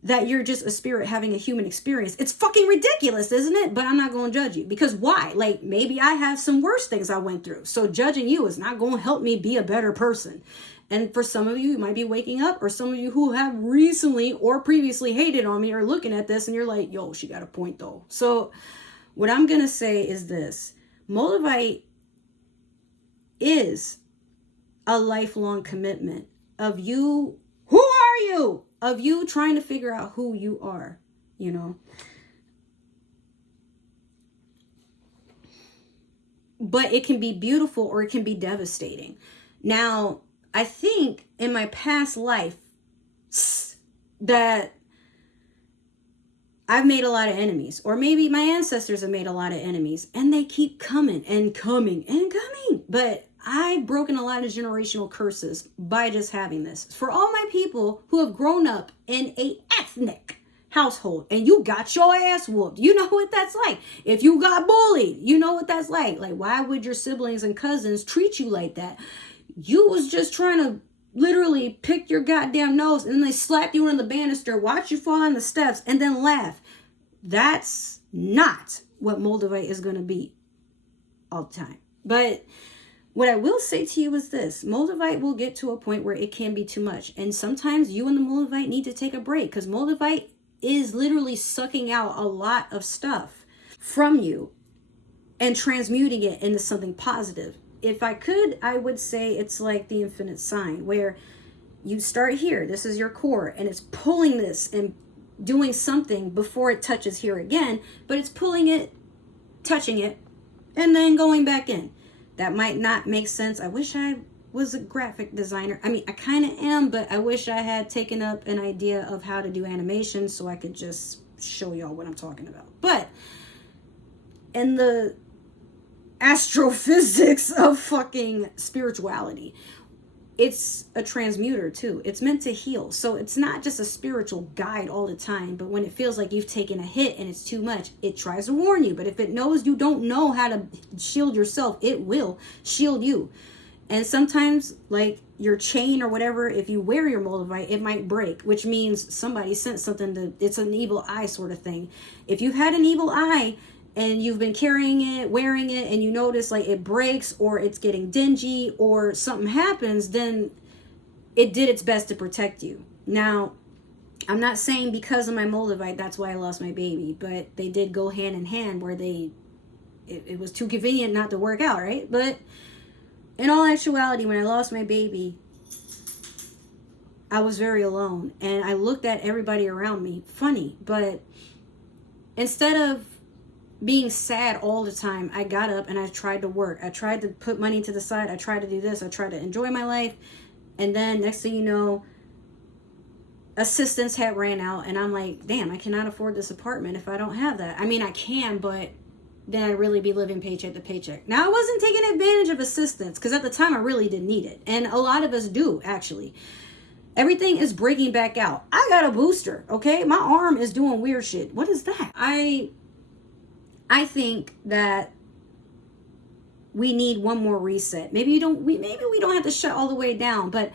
that you're just a spirit having a human experience. It's fucking ridiculous, isn't it? But I'm not gonna judge you, because why? Like, maybe I have some worse things I went through, so judging you is not gonna help me be a better person. And for some of you, you might be waking up, or some of you who have recently or previously hated on me are looking at this and you're like, yo, she got a point though. So what I'm going to say is this: Moldavite is a lifelong commitment of you. Who are you? Of you trying to figure out who you are, you know? But it can be beautiful or it can be devastating. Now, I think in my past life that I've made a lot of enemies, or maybe my ancestors have made a lot of enemies, and they keep coming and coming and coming. But I've broken a lot of generational curses by just having this. For all my people who have grown up in a ethnic household and you got your ass whooped, you know what that's like. If you got bullied, you know what that's like. Like, why would your siblings and cousins treat you like that? You was just trying to literally pick your goddamn nose, and then they slap you on the banister, watch you fall on the steps, and then laugh. That's not what Moldavite is going to be all the time. But what I will say to you is this: Moldavite will get to a point where it can be too much. And sometimes you and the Moldavite need to take a break, because Moldavite is literally sucking out a lot of stuff from you and transmuting it into something positive. If I could, I would say it's like the infinite sign, where you start here, this is your core, and it's pulling this and doing something before it touches here again, but it's pulling it, touching it, and then going back in. That might not make sense. I wish I was a graphic designer. I mean, I kind of am, but I wish I had taken up an idea of how to do animation so I could just show y'all what I'm talking about. But in the astrophysics of fucking spirituality, it's a transmuter too. It's meant to heal. So it's not just a spiritual guide all the time, but when it feels like you've taken a hit and it's too much, it tries to warn you. But if it knows you don't know how to shield yourself, it will shield you. And sometimes, like your chain or whatever, if you wear your Moldavite, it might break, which means somebody sent something to, it's an evil eye sort of thing. If you've had an evil eye and you've been carrying it, wearing it, and you notice like it breaks or it's getting dingy or something happens, then it did its best to protect you. Now, I'm not saying because of my Moldavite, that's why I lost my baby, but they did go hand in hand where it was too convenient not to work out, right? But in all actuality, when I lost my baby, I was very alone, and I looked at everybody around me funny, but instead of being sad all the time, I got up and I tried to work. I tried to put money to the side. I tried to do this. I tried to enjoy my life. And then next thing you know, assistance had ran out, and I'm like, damn, I cannot afford this apartment if I don't have that. I mean, I can, but then I'd really be living paycheck to paycheck. Now, I wasn't taking advantage of assistance because at the time I really didn't need it. And a lot of us do, actually. Everything is breaking back out. I got a booster, okay? My arm is doing weird shit. What is that? I think that we need one more reset. Maybe we don't have to shut all the way down, but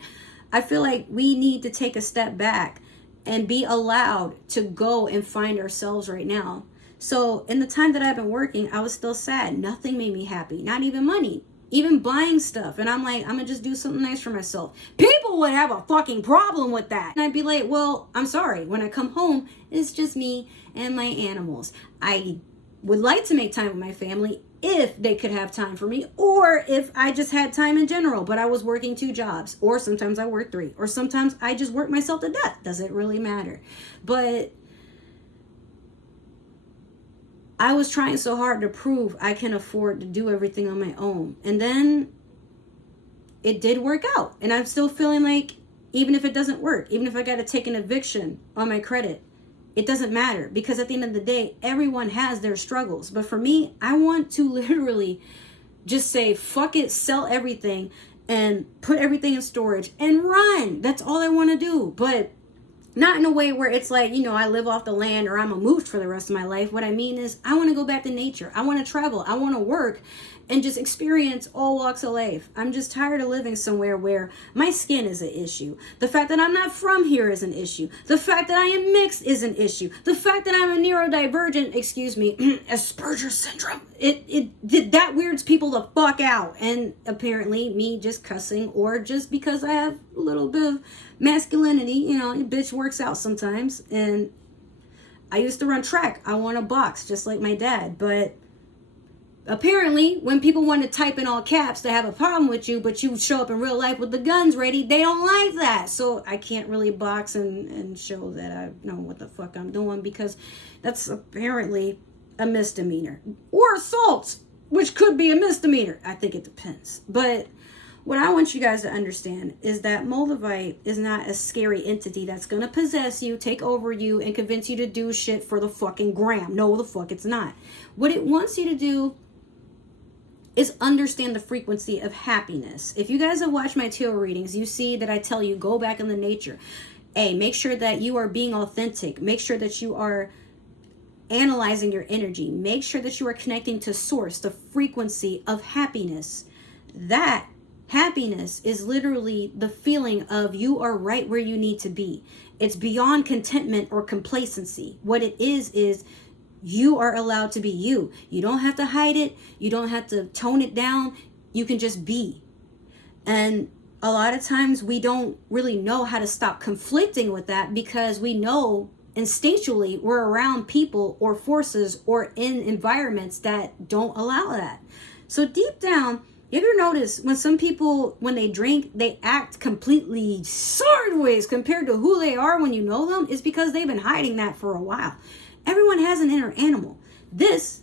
I feel like we need to take a step back and be allowed to go and find ourselves right now. So in the time that I've been working, I was still sad. Nothing made me happy, not even money, even buying stuff. And I'm like, I'm gonna just do something nice for myself. People would have a fucking problem with that. And I'd be like, well, I'm sorry. When I come home, it's just me and my animals. I would like to make time with my family if they could have time for me, or if I just had time in general, but I was working 2 jobs, or sometimes I work 3, or sometimes I just work myself to death. Does it really matter? But I was trying so hard to prove I can afford to do everything on my own. And then it did work out. And I'm still feeling like, even if it doesn't work, even if I got to take an eviction on my credit, it doesn't matter, because at the end of the day, everyone has their struggles. But for me, I want to literally just say, fuck it, sell everything and put everything in storage and run. That's all I want to do. But not in a way where it's like, I live off the land or I'm a mooch for the rest of my life. What I mean is, I want to go back to nature. I want to travel. I want to work and just experience all walks of life. I'm just tired of living somewhere where my skin is an issue. The fact that I'm not from here is an issue. The fact that I am mixed is an issue. The fact that I'm a neurodivergent, Asperger's syndrome, that weirds people the fuck out. And apparently me just cussing, or just because I have a little bit of masculinity, bitch works out sometimes. And I used to run track. I won a box just like my dad, but apparently, when people want to type in all caps, they have a problem with you, but you show up in real life with the guns ready, they don't like that. So I can't really box and show that I know what the fuck I'm doing, because that's apparently a misdemeanor. Or assault, which could be a misdemeanor. I think it depends. But what I want you guys to understand is that Moldavite is not a scary entity that's going to possess you, take over you, and convince you to do shit for the fucking gram. No, the fuck it's not. What it wants you to do is understand the frequency of happiness. If you guys have watched my tarot readings, you see that I tell you, go back in the nature. A, make sure that you are being authentic. Make sure that you are analyzing your energy. Make sure that you are connecting to source, the frequency of happiness. That happiness is literally the feeling of you are right where you need to be. It's beyond contentment or complacency. What it is you are allowed to be you. You don't have to hide it. You don't have to tone it down. You can just be. And a lot of times we don't really know how to stop conflicting with that, because we know instinctually we're around people or forces or in environments that don't allow that. So deep down, you ever notice when some people, when they drink, they act completely sideways compared to who they are when you know them? It's because they've been hiding that for a while. Everyone has an inner animal. This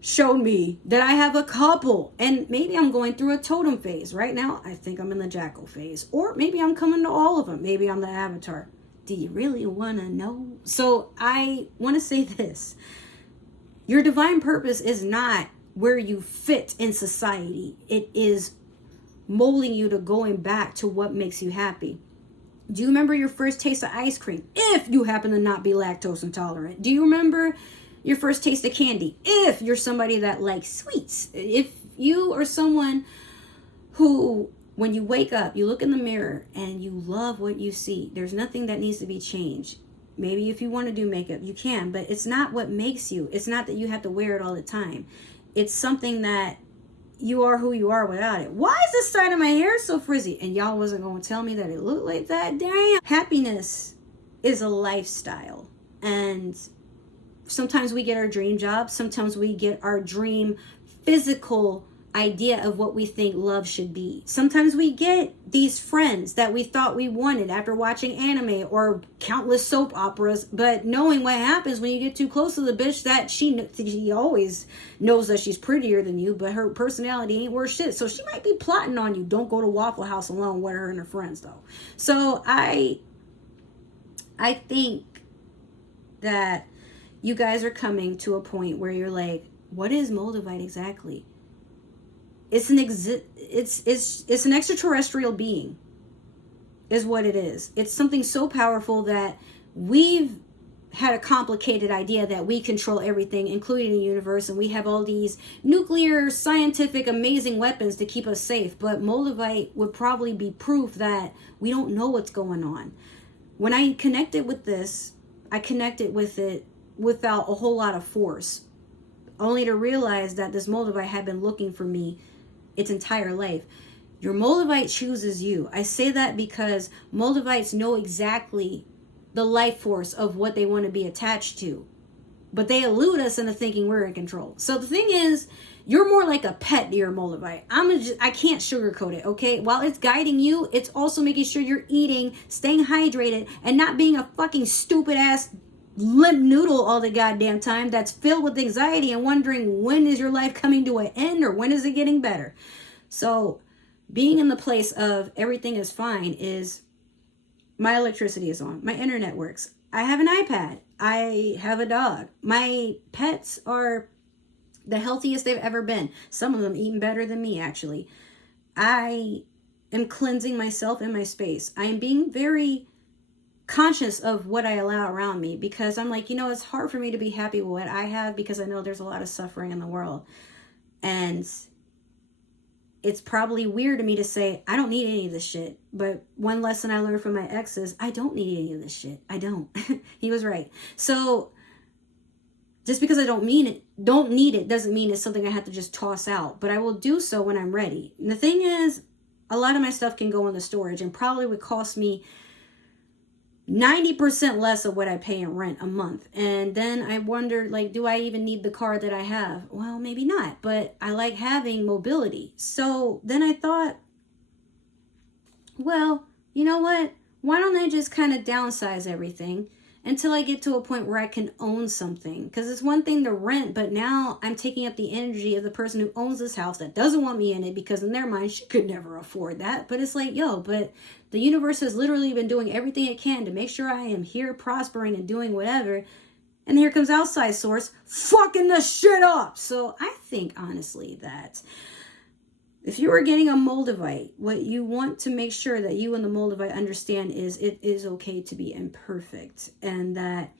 showed me that I have a couple, and maybe I'm going through a totem phase. Right now, I think I'm in the jackal phase, or maybe I'm coming to all of them. Maybe I'm the avatar. Do you really want to know? So I want to say this. Your divine purpose is not where you fit in society. It is molding you to going back to what makes you happy. Do you remember your first taste of ice cream? If you happen to not be lactose intolerant. Do you remember your first taste of candy? If you're somebody that likes sweets. If you are someone who, when you wake up, you look in the mirror and you love what you see, there's nothing that needs to be changed. Maybe if you want to do makeup, you can, but it's not what makes you. It's not that you have to wear it all the time. It's something that you are who you are without it. Why is this side of my hair so frizzy? And y'all wasn't going to tell me that it looked like that? Damn. Happiness is a lifestyle. And sometimes we get our dream job. Sometimes we get our dream physical idea of what we think love should be. Sometimes we get these friends that we thought we wanted after watching anime or countless soap operas, but knowing what happens when you get too close to the bitch, that she always knows that she's prettier than you, but her personality ain't worth shit. So she might be plotting on you. Don't go to Waffle House alone with her and her friends, though. So I think that you guys are coming to a point where you're like, what is Moldavite exactly? It's an extraterrestrial being, is what it is. It's something so powerful that we've had a complicated idea that we control everything, including the universe, and we have all these nuclear, scientific, amazing weapons to keep us safe. But Moldavite would probably be proof that we don't know what's going on. When I connected with this, I connected with it without a whole lot of force, only to realize that this Moldavite had been looking for me its entire life. Your Moldavite chooses you. I say that because Moldavites know exactly the life force of what they want to be attached to, but they elude us into thinking we're in control. So the thing is, you're more like a pet to your Moldavite. I can't sugarcoat it, okay? While it's guiding you, it's also making sure you're eating, staying hydrated, and not being a fucking stupid ass limp noodle all the goddamn time that's filled with anxiety and wondering when is your life coming to an end or when is it getting better. So being in the place of everything is fine is my electricity is on, my internet works, I have an iPad, I have a dog, my pets are the healthiest they've ever been, some of them eating better than me actually. I am cleansing myself in my space. I am being very conscious of what I allow around me, because I'm like, it's hard for me to be happy with what I have because I know there's a lot of suffering in the world. And it's probably weird to me to say, I don't need any of this shit. But one lesson I learned from my ex is I don't need any of this shit. I don't. He was right. So just because I don't need it doesn't mean it's something I have to just toss out. But I will do so when I'm ready. And the thing is, a lot of my stuff can go in the storage and probably would cost me 90% less of what I pay in rent a month. And then I wondered, do I even need the car that I have? Well, maybe not, but I like having mobility. So then I thought, well, you know what? Why don't I just kind of downsize everything until I get to a point where I can own something? Because it's one thing to rent, but now I'm taking up the energy of the person who owns this house that doesn't want me in it because in their mind, she could never afford that. But it's like, but the universe has literally been doing everything it can to make sure I am here prospering and doing whatever. And here comes outside source fucking the shit up. So I think honestly that if you are getting a Moldavite, what you want to make sure that you and the Moldavite understand is it is okay to be imperfect, and that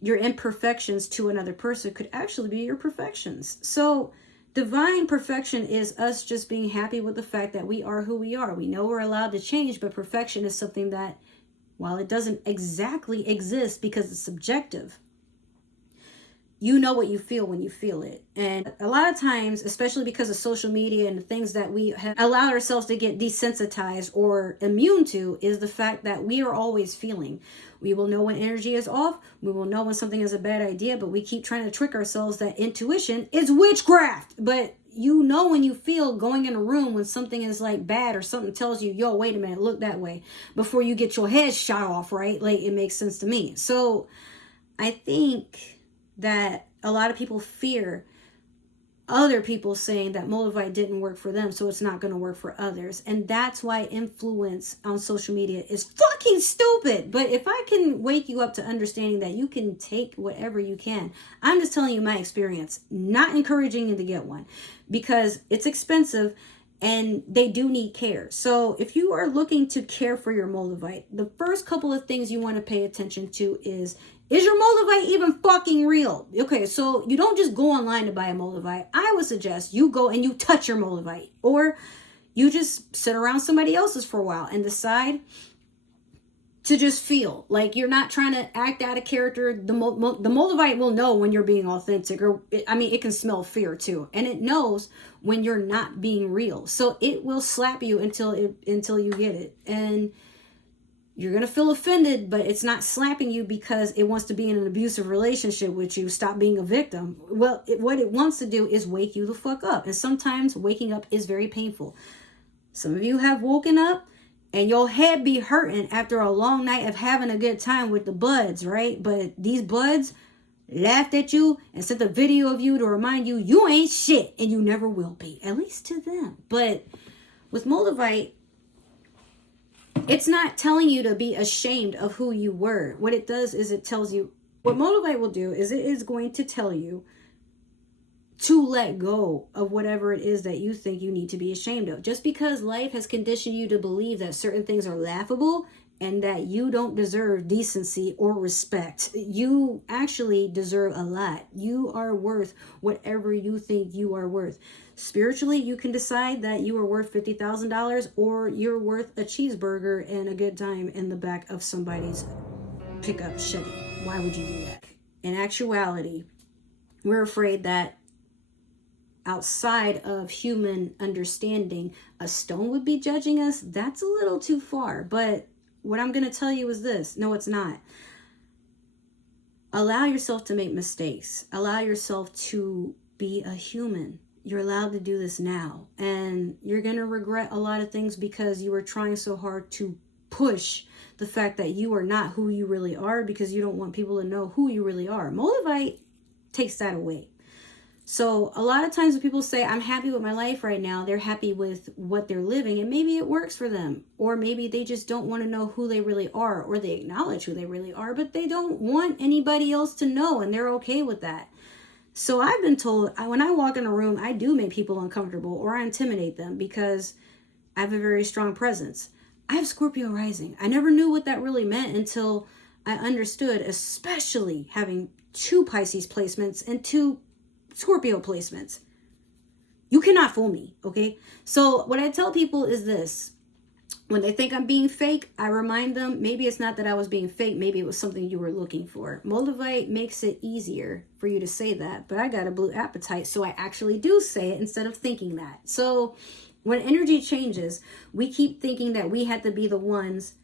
your imperfections to another person could actually be your perfections. So divine perfection is us just being happy with the fact that we are who we are. We know we're allowed to change, but perfection is something that, while it doesn't exactly exist because it's subjective, you know what you feel when you feel it. And a lot of times, especially because of social media and the things that we have allowed ourselves to get desensitized or immune to, is the fact that we are always feeling. We will know when energy is off. We will know when something is a bad idea, but we keep trying to trick ourselves that intuition is witchcraft. But when you feel going in a room when something is bad, or something tells you, yo, wait a minute, look that way, before you get your head shot off, right? It makes sense to me. So I think that a lot of people fear other people saying that Moldavite didn't work for them, so it's not going to work for others. And that's why influence on social media is fucking stupid. But if I can wake you up to understanding that you can take whatever you can, I'm just telling you my experience, not encouraging you to get one, because it's expensive and they do need care. So if you are looking to care for your Moldavite, the first couple of things you want to pay attention to is your Moldavite even fucking real? Okay, so you don't just go online to buy a Moldavite. I would suggest you go and you touch your Moldavite, or you just sit around somebody else's for a while and decide to just feel like you're not trying to act out a character. The Moldavite will know when you're being authentic, or it can smell fear too, and it knows when you're not being real. So it will slap you until you get it, and you're going to feel offended, but it's not slapping you because it wants to be in an abusive relationship with you. Stop being a victim. Well, what it wants to do is wake you the fuck up. And sometimes waking up is very painful. Some of you have woken up and your head be hurting after a long night of having a good time with the buds, right? But these buds laughed at you and sent a video of you to remind you you ain't shit, and you never will be, at least to them. But with Moldavite, it's not telling you to be ashamed of who you were. What it does is it tells you, what Moldavite will do is it is going to tell you to let go of whatever it is that you think you need to be ashamed of. Just because life has conditioned you to believe that certain things are laughable and that you don't deserve decency or respect, you actually deserve a lot. You are worth whatever you think you are worth. Spiritually, you can decide that you are worth $50,000 or you're worth a cheeseburger and a good time in the back of somebody's pickup Chevy. Why would you do that? In actuality, we're afraid that outside of human understanding, a stone would be judging us. That's a little too far. But what I'm going to tell you is this. No, it's not. Allow yourself to make mistakes. Allow yourself to be a human. You're allowed to do this now. And you're going to regret a lot of things because you were trying so hard to push the fact that you are not who you really are because you don't want people to know who you really are. Moldavite takes that away. So a lot of times when people say, I'm happy with my life right now, they're happy with what they're living, and maybe it works for them. Or maybe they just don't want to know who they really are, or they acknowledge who they really are, but they don't want anybody else to know, and they're okay with that. So I've been told when I walk in a room, I do make people uncomfortable or I intimidate them because I have a very strong presence. I have Scorpio rising. I never knew what that really meant until I understood, especially having 2 Pisces placements and 2 Scorpio placements. You cannot fool me, okay? So what I tell people is this. When they think I'm being fake, I remind them, maybe it's not that I was being fake. Maybe it was something you were looking for. Moldavite makes it easier for you to say that, but I got a blue appetite, so I actually do say it instead of thinking that. So when energy changes, we keep thinking that we have to be the ones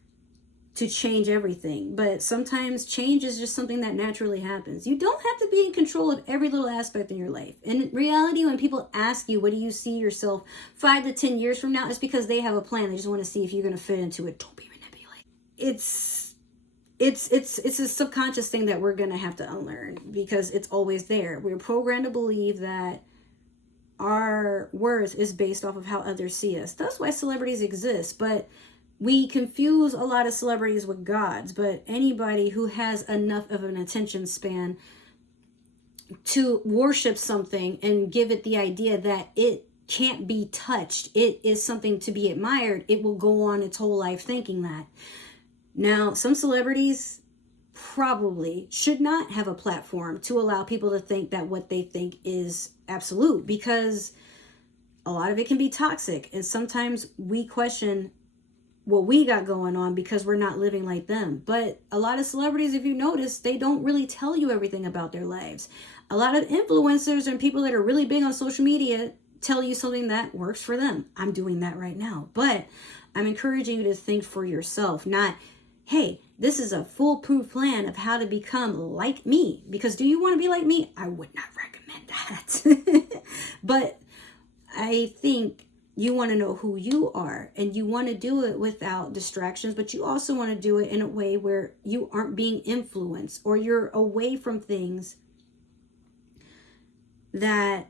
to change everything. But sometimes change is just something that naturally happens. You don't have to be in control of every little aspect in your life. In reality, when people ask you, what do you see yourself 5 to 10 years from now? It's because they have a plan. They just want to see if you're going to fit into it. Don't be manipulated. It's a subconscious thing that we're going to have to unlearn because it's always there. We're programmed to believe that our worth is based off of how others see us. That's why celebrities exist. But we confuse a lot of celebrities with gods, but anybody who has enough of an attention span to worship something and give it the idea that it can't be touched, it is something to be admired, it will go on its whole life thinking that. Now, some celebrities probably should not have a platform to allow people to think that what they think is absolute, because a lot of it can be toxic, and sometimes we question what we got going on because we're not living like them. But a lot of celebrities, if you notice, they don't really tell you everything about their lives. A lot of influencers and people that are really big on social media tell you something that works for them. I'm doing that right now. But I'm encouraging you to think for yourself, not, hey, this is a foolproof plan of how to become like me. Because do you want to be like me? I would not recommend that. But I think you want to know who you are, and you want to do it without distractions, but you also want to do it in a way where you aren't being influenced, or you're away from things that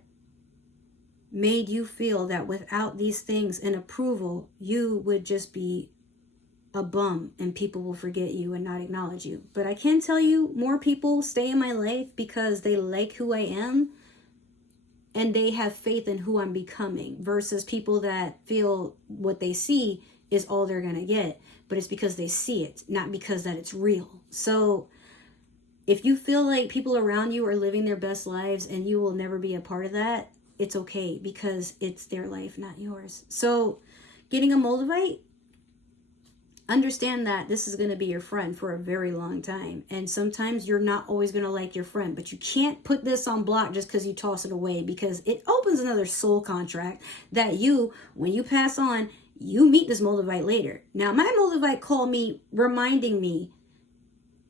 made you feel that without these things and approval, you would just be a bum and people will forget you and not acknowledge you. But I can tell you, more people stay in my life because they like who I am and they have faith in who I'm becoming, versus people that feel what they see is all they're going to get. But it's because they see it, not because that it's real. So if you feel like people around you are living their best lives and you will never be a part of that, it's okay, because it's their life, not yours. So getting a Moldavite, understand that this is going to be your friend for a very long time. And sometimes you're not always going to like your friend, but you can't put this on block just because you toss it away, because it opens another soul contract that you, when you pass on, you meet this Moldavite later. Now, my Moldavite called me reminding me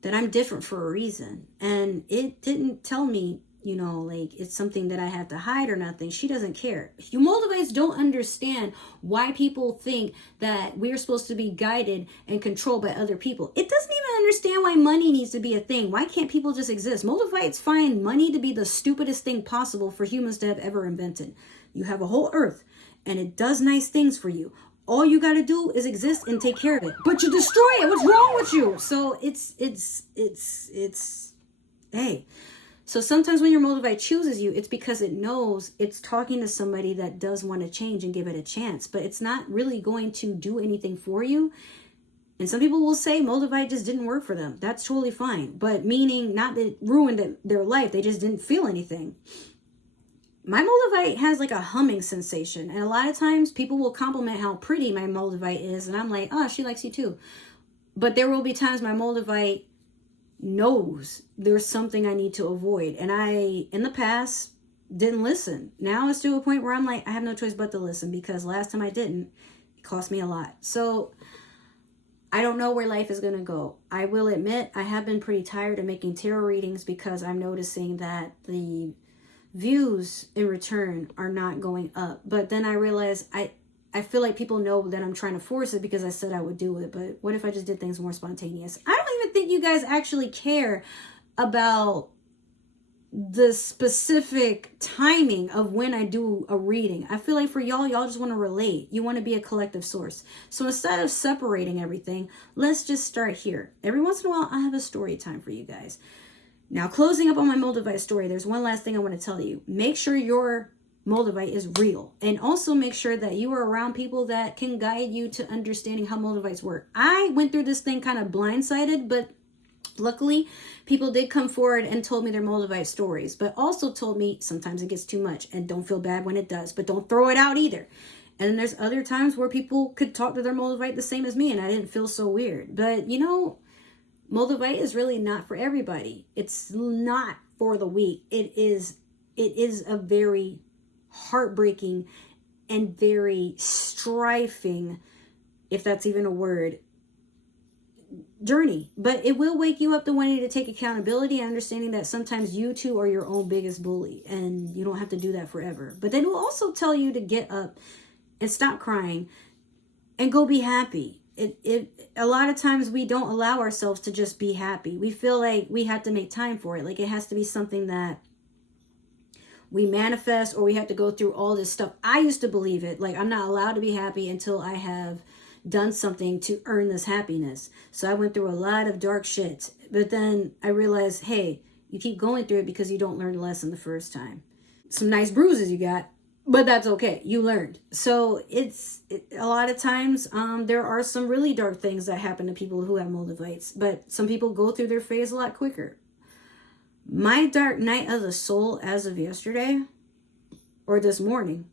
that I'm different for a reason. And it didn't tell me, like it's something that I have to hide or nothing. She doesn't care. You Moldavites don't understand why people think that we're supposed to be guided and controlled by other people. It doesn't even understand why money needs to be a thing. Why can't people just exist? Moldavites find money to be the stupidest thing possible for humans to have ever invented. You have a whole earth and it does nice things for you. All you got to do is exist and take care of it. But you destroy it. What's wrong with you? So hey. So sometimes when your Moldavite chooses you, it's because it knows it's talking to somebody that does want to change and give it a chance. But it's not really going to do anything for you. And some people will say Moldavite just didn't work for them. That's totally fine. But meaning not that it ruined their life. They just didn't feel anything. My Moldavite has like a humming sensation. And a lot of times people will compliment how pretty my Moldavite is. And I'm like, oh, she likes you too. But there will be times my Moldavite knows there's something I need to avoid. And I, in the past, didn't listen. Now it's to a point where I'm like, I have no choice but to listen, because last time I didn't, it cost me a lot. So I don't know where life is going to go. I will admit I have been pretty tired of making tarot readings, because I'm noticing that the views in return are not going up. But then I realized I feel like people know that I'm trying to force it because I said I would do it. But what if I just did things more spontaneous? I don't even think you guys actually care about the specific timing of when I do a reading. I feel like for y'all just want to relate. You want to be a collective source. So instead of separating everything, let's just start here. Every once in a while, I have a story time for you guys. Now, closing up on my Moldavite story, there's one last thing I want to tell you. Make sure your Moldavite is real. And also make sure that you are around people that can guide you to understanding how Moldavites work. I went through this thing kind of blindsided, but luckily, people did come forward and told me their Moldavite stories, but also told me sometimes it gets too much and don't feel bad when it does, but don't throw it out either. And then there's other times where people could talk to their Moldavite the same as me and I didn't feel so weird. But you know, Moldavite is really not for everybody. It's not for the weak. It is a very heartbreaking and very strifing, if that's even a word, journey. But it will wake you up to wanting to take accountability and understanding that sometimes you too are your own biggest bully and you don't have to do that forever. But then it will also tell you to get up and stop crying and go be happy. A lot of times we don't allow ourselves to just be happy. We feel like we have to make time for it. Like it has to be something that we manifest, or we have to go through all this stuff. I used to believe it. Like I'm not allowed to be happy until I have done something to earn this happiness. So I went through a lot of dark shit. But then I realized, hey, you keep going through it because you don't learn the lesson the first time. Some nice bruises you got, but that's okay. You learned. So a lot of times there are some really dark things that happen to people who have Moldavites, but some people go through their phase a lot quicker. My dark night of the soul as of yesterday or this morning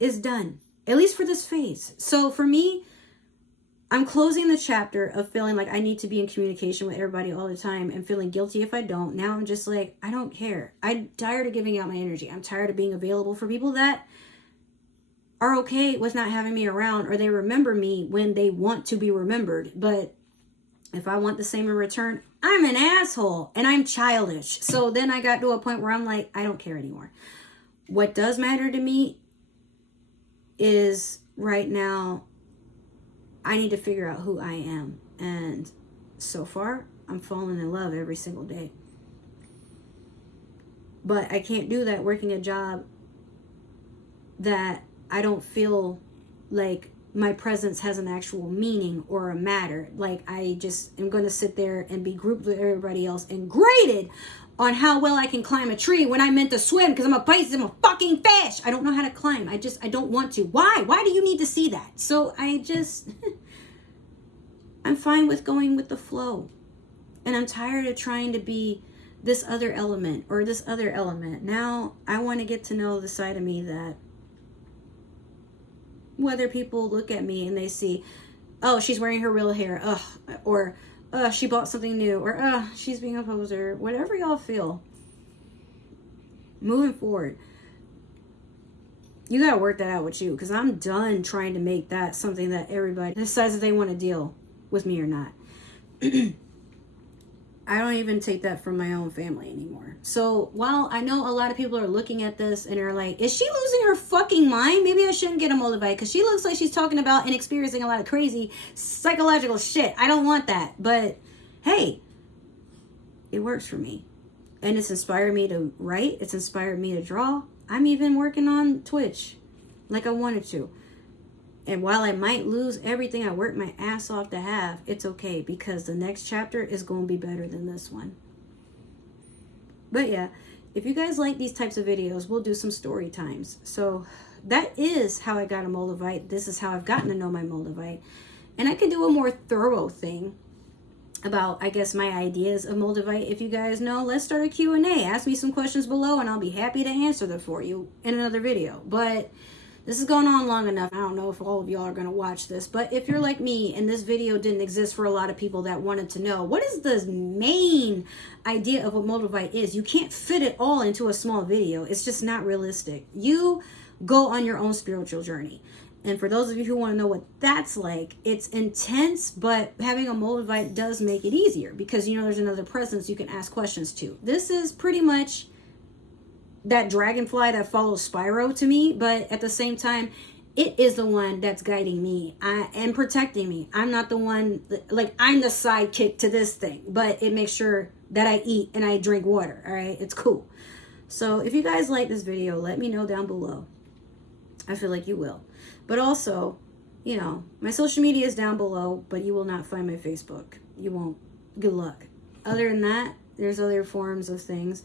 is done, at least for this phase. So for me, I'm closing the chapter of feeling like I need to be in communication with everybody all the time and feeling guilty if I don't. Now I'm just like, I don't care. I'm tired of giving out my energy. I'm tired of being available for people that are okay with not having me around, or they remember me when they want to be remembered. But if I want the same in return, I'm an asshole and I'm childish. So then I got to a point where I'm like, I don't care anymore. What does matter to me is right now, I need to figure out who I am. And so far, I'm falling in love every single day. But I can't do that working a job that I don't feel like my presence has an actual meaning or a matter. Like I just am going to sit there and be grouped with everybody else and graded on how well I can climb a tree when I meant to swim because I'm a Pisces, I'm a fucking fish. I don't know how to climb. I don't want to. Why? Why do you need to see that? So I'm fine with going with the flow. And I'm tired of trying to be this other element or this other element. Now I want to get to know the side of me that whether people look at me and they see, oh, she's wearing her real hair, or she bought something new, or she's being a poser, whatever y'all feel. Moving forward, you gotta work that out with you, because I'm done trying to make that something that everybody decides that they want to deal with me or not. I don't even take that from my own family anymore. So while I know a lot of people are looking at this and are like, is she losing her fucking mind? Maybe I shouldn't get a Moldavite because she looks like she's talking about and experiencing a lot of crazy psychological shit. I don't want that. But hey, it works for me. And it's inspired me to write. It's inspired me to draw. I'm even working on Twitch like I wanted to. And while I might lose everything I worked my ass off to have, it's okay because the next chapter is going to be better than this one. But yeah, if you guys like these types of videos, we'll do some story times. So that is how I got a Moldavite. This is how I've gotten to know my Moldavite. And I could do a more thorough thing about, I guess, my ideas of Moldavite. If you guys know, let's start a Q&A. Ask me some questions below and I'll be happy to answer them for you in another video. But this is going on long enough. I don't know if all of y'all are going to watch this, but if you're like me and this video didn't exist for a lot of people that wanted to know, what is the main idea of what Moldavite is? You can't fit it all into a small video. It's just not realistic. You go on your own spiritual journey. And for those of you who want to know what that's like, it's intense, but having a Moldavite does make it easier because, you know, there's another presence you can ask questions to. This is pretty much that dragonfly that follows Spyro to me, but at the same time, it is the one that's guiding me and protecting me. I'm not the one, like, I'm the sidekick to this thing, but it makes sure that I eat and I drink water, all right? It's cool. So if you guys like this video, let me know down below. I feel like you will. But also, you know, my social media is down below, but you will not find my Facebook. You won't. Good luck. Other than that, there's other forms of things.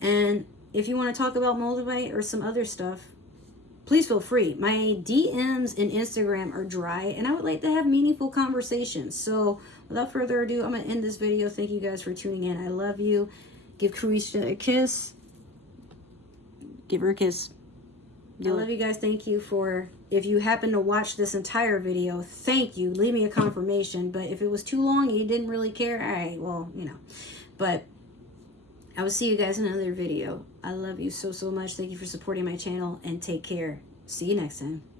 And if you want to talk about Moldavite or some other stuff, please feel free. My DMs and Instagram are dry, and I would like to have meaningful conversations. So without further ado, I'm going to end this video. Thank you guys for tuning in. I love you. Give Carisha a kiss. Give her a kiss. I love you guys. Thank you for, if you happen to watch this entire video, thank you. Leave me a confirmation. But if it was too long and you didn't really care, all right, well, you know. But I will see you guys in another video. I love you so, so much. Thank you for supporting my channel, and take care. See you next time.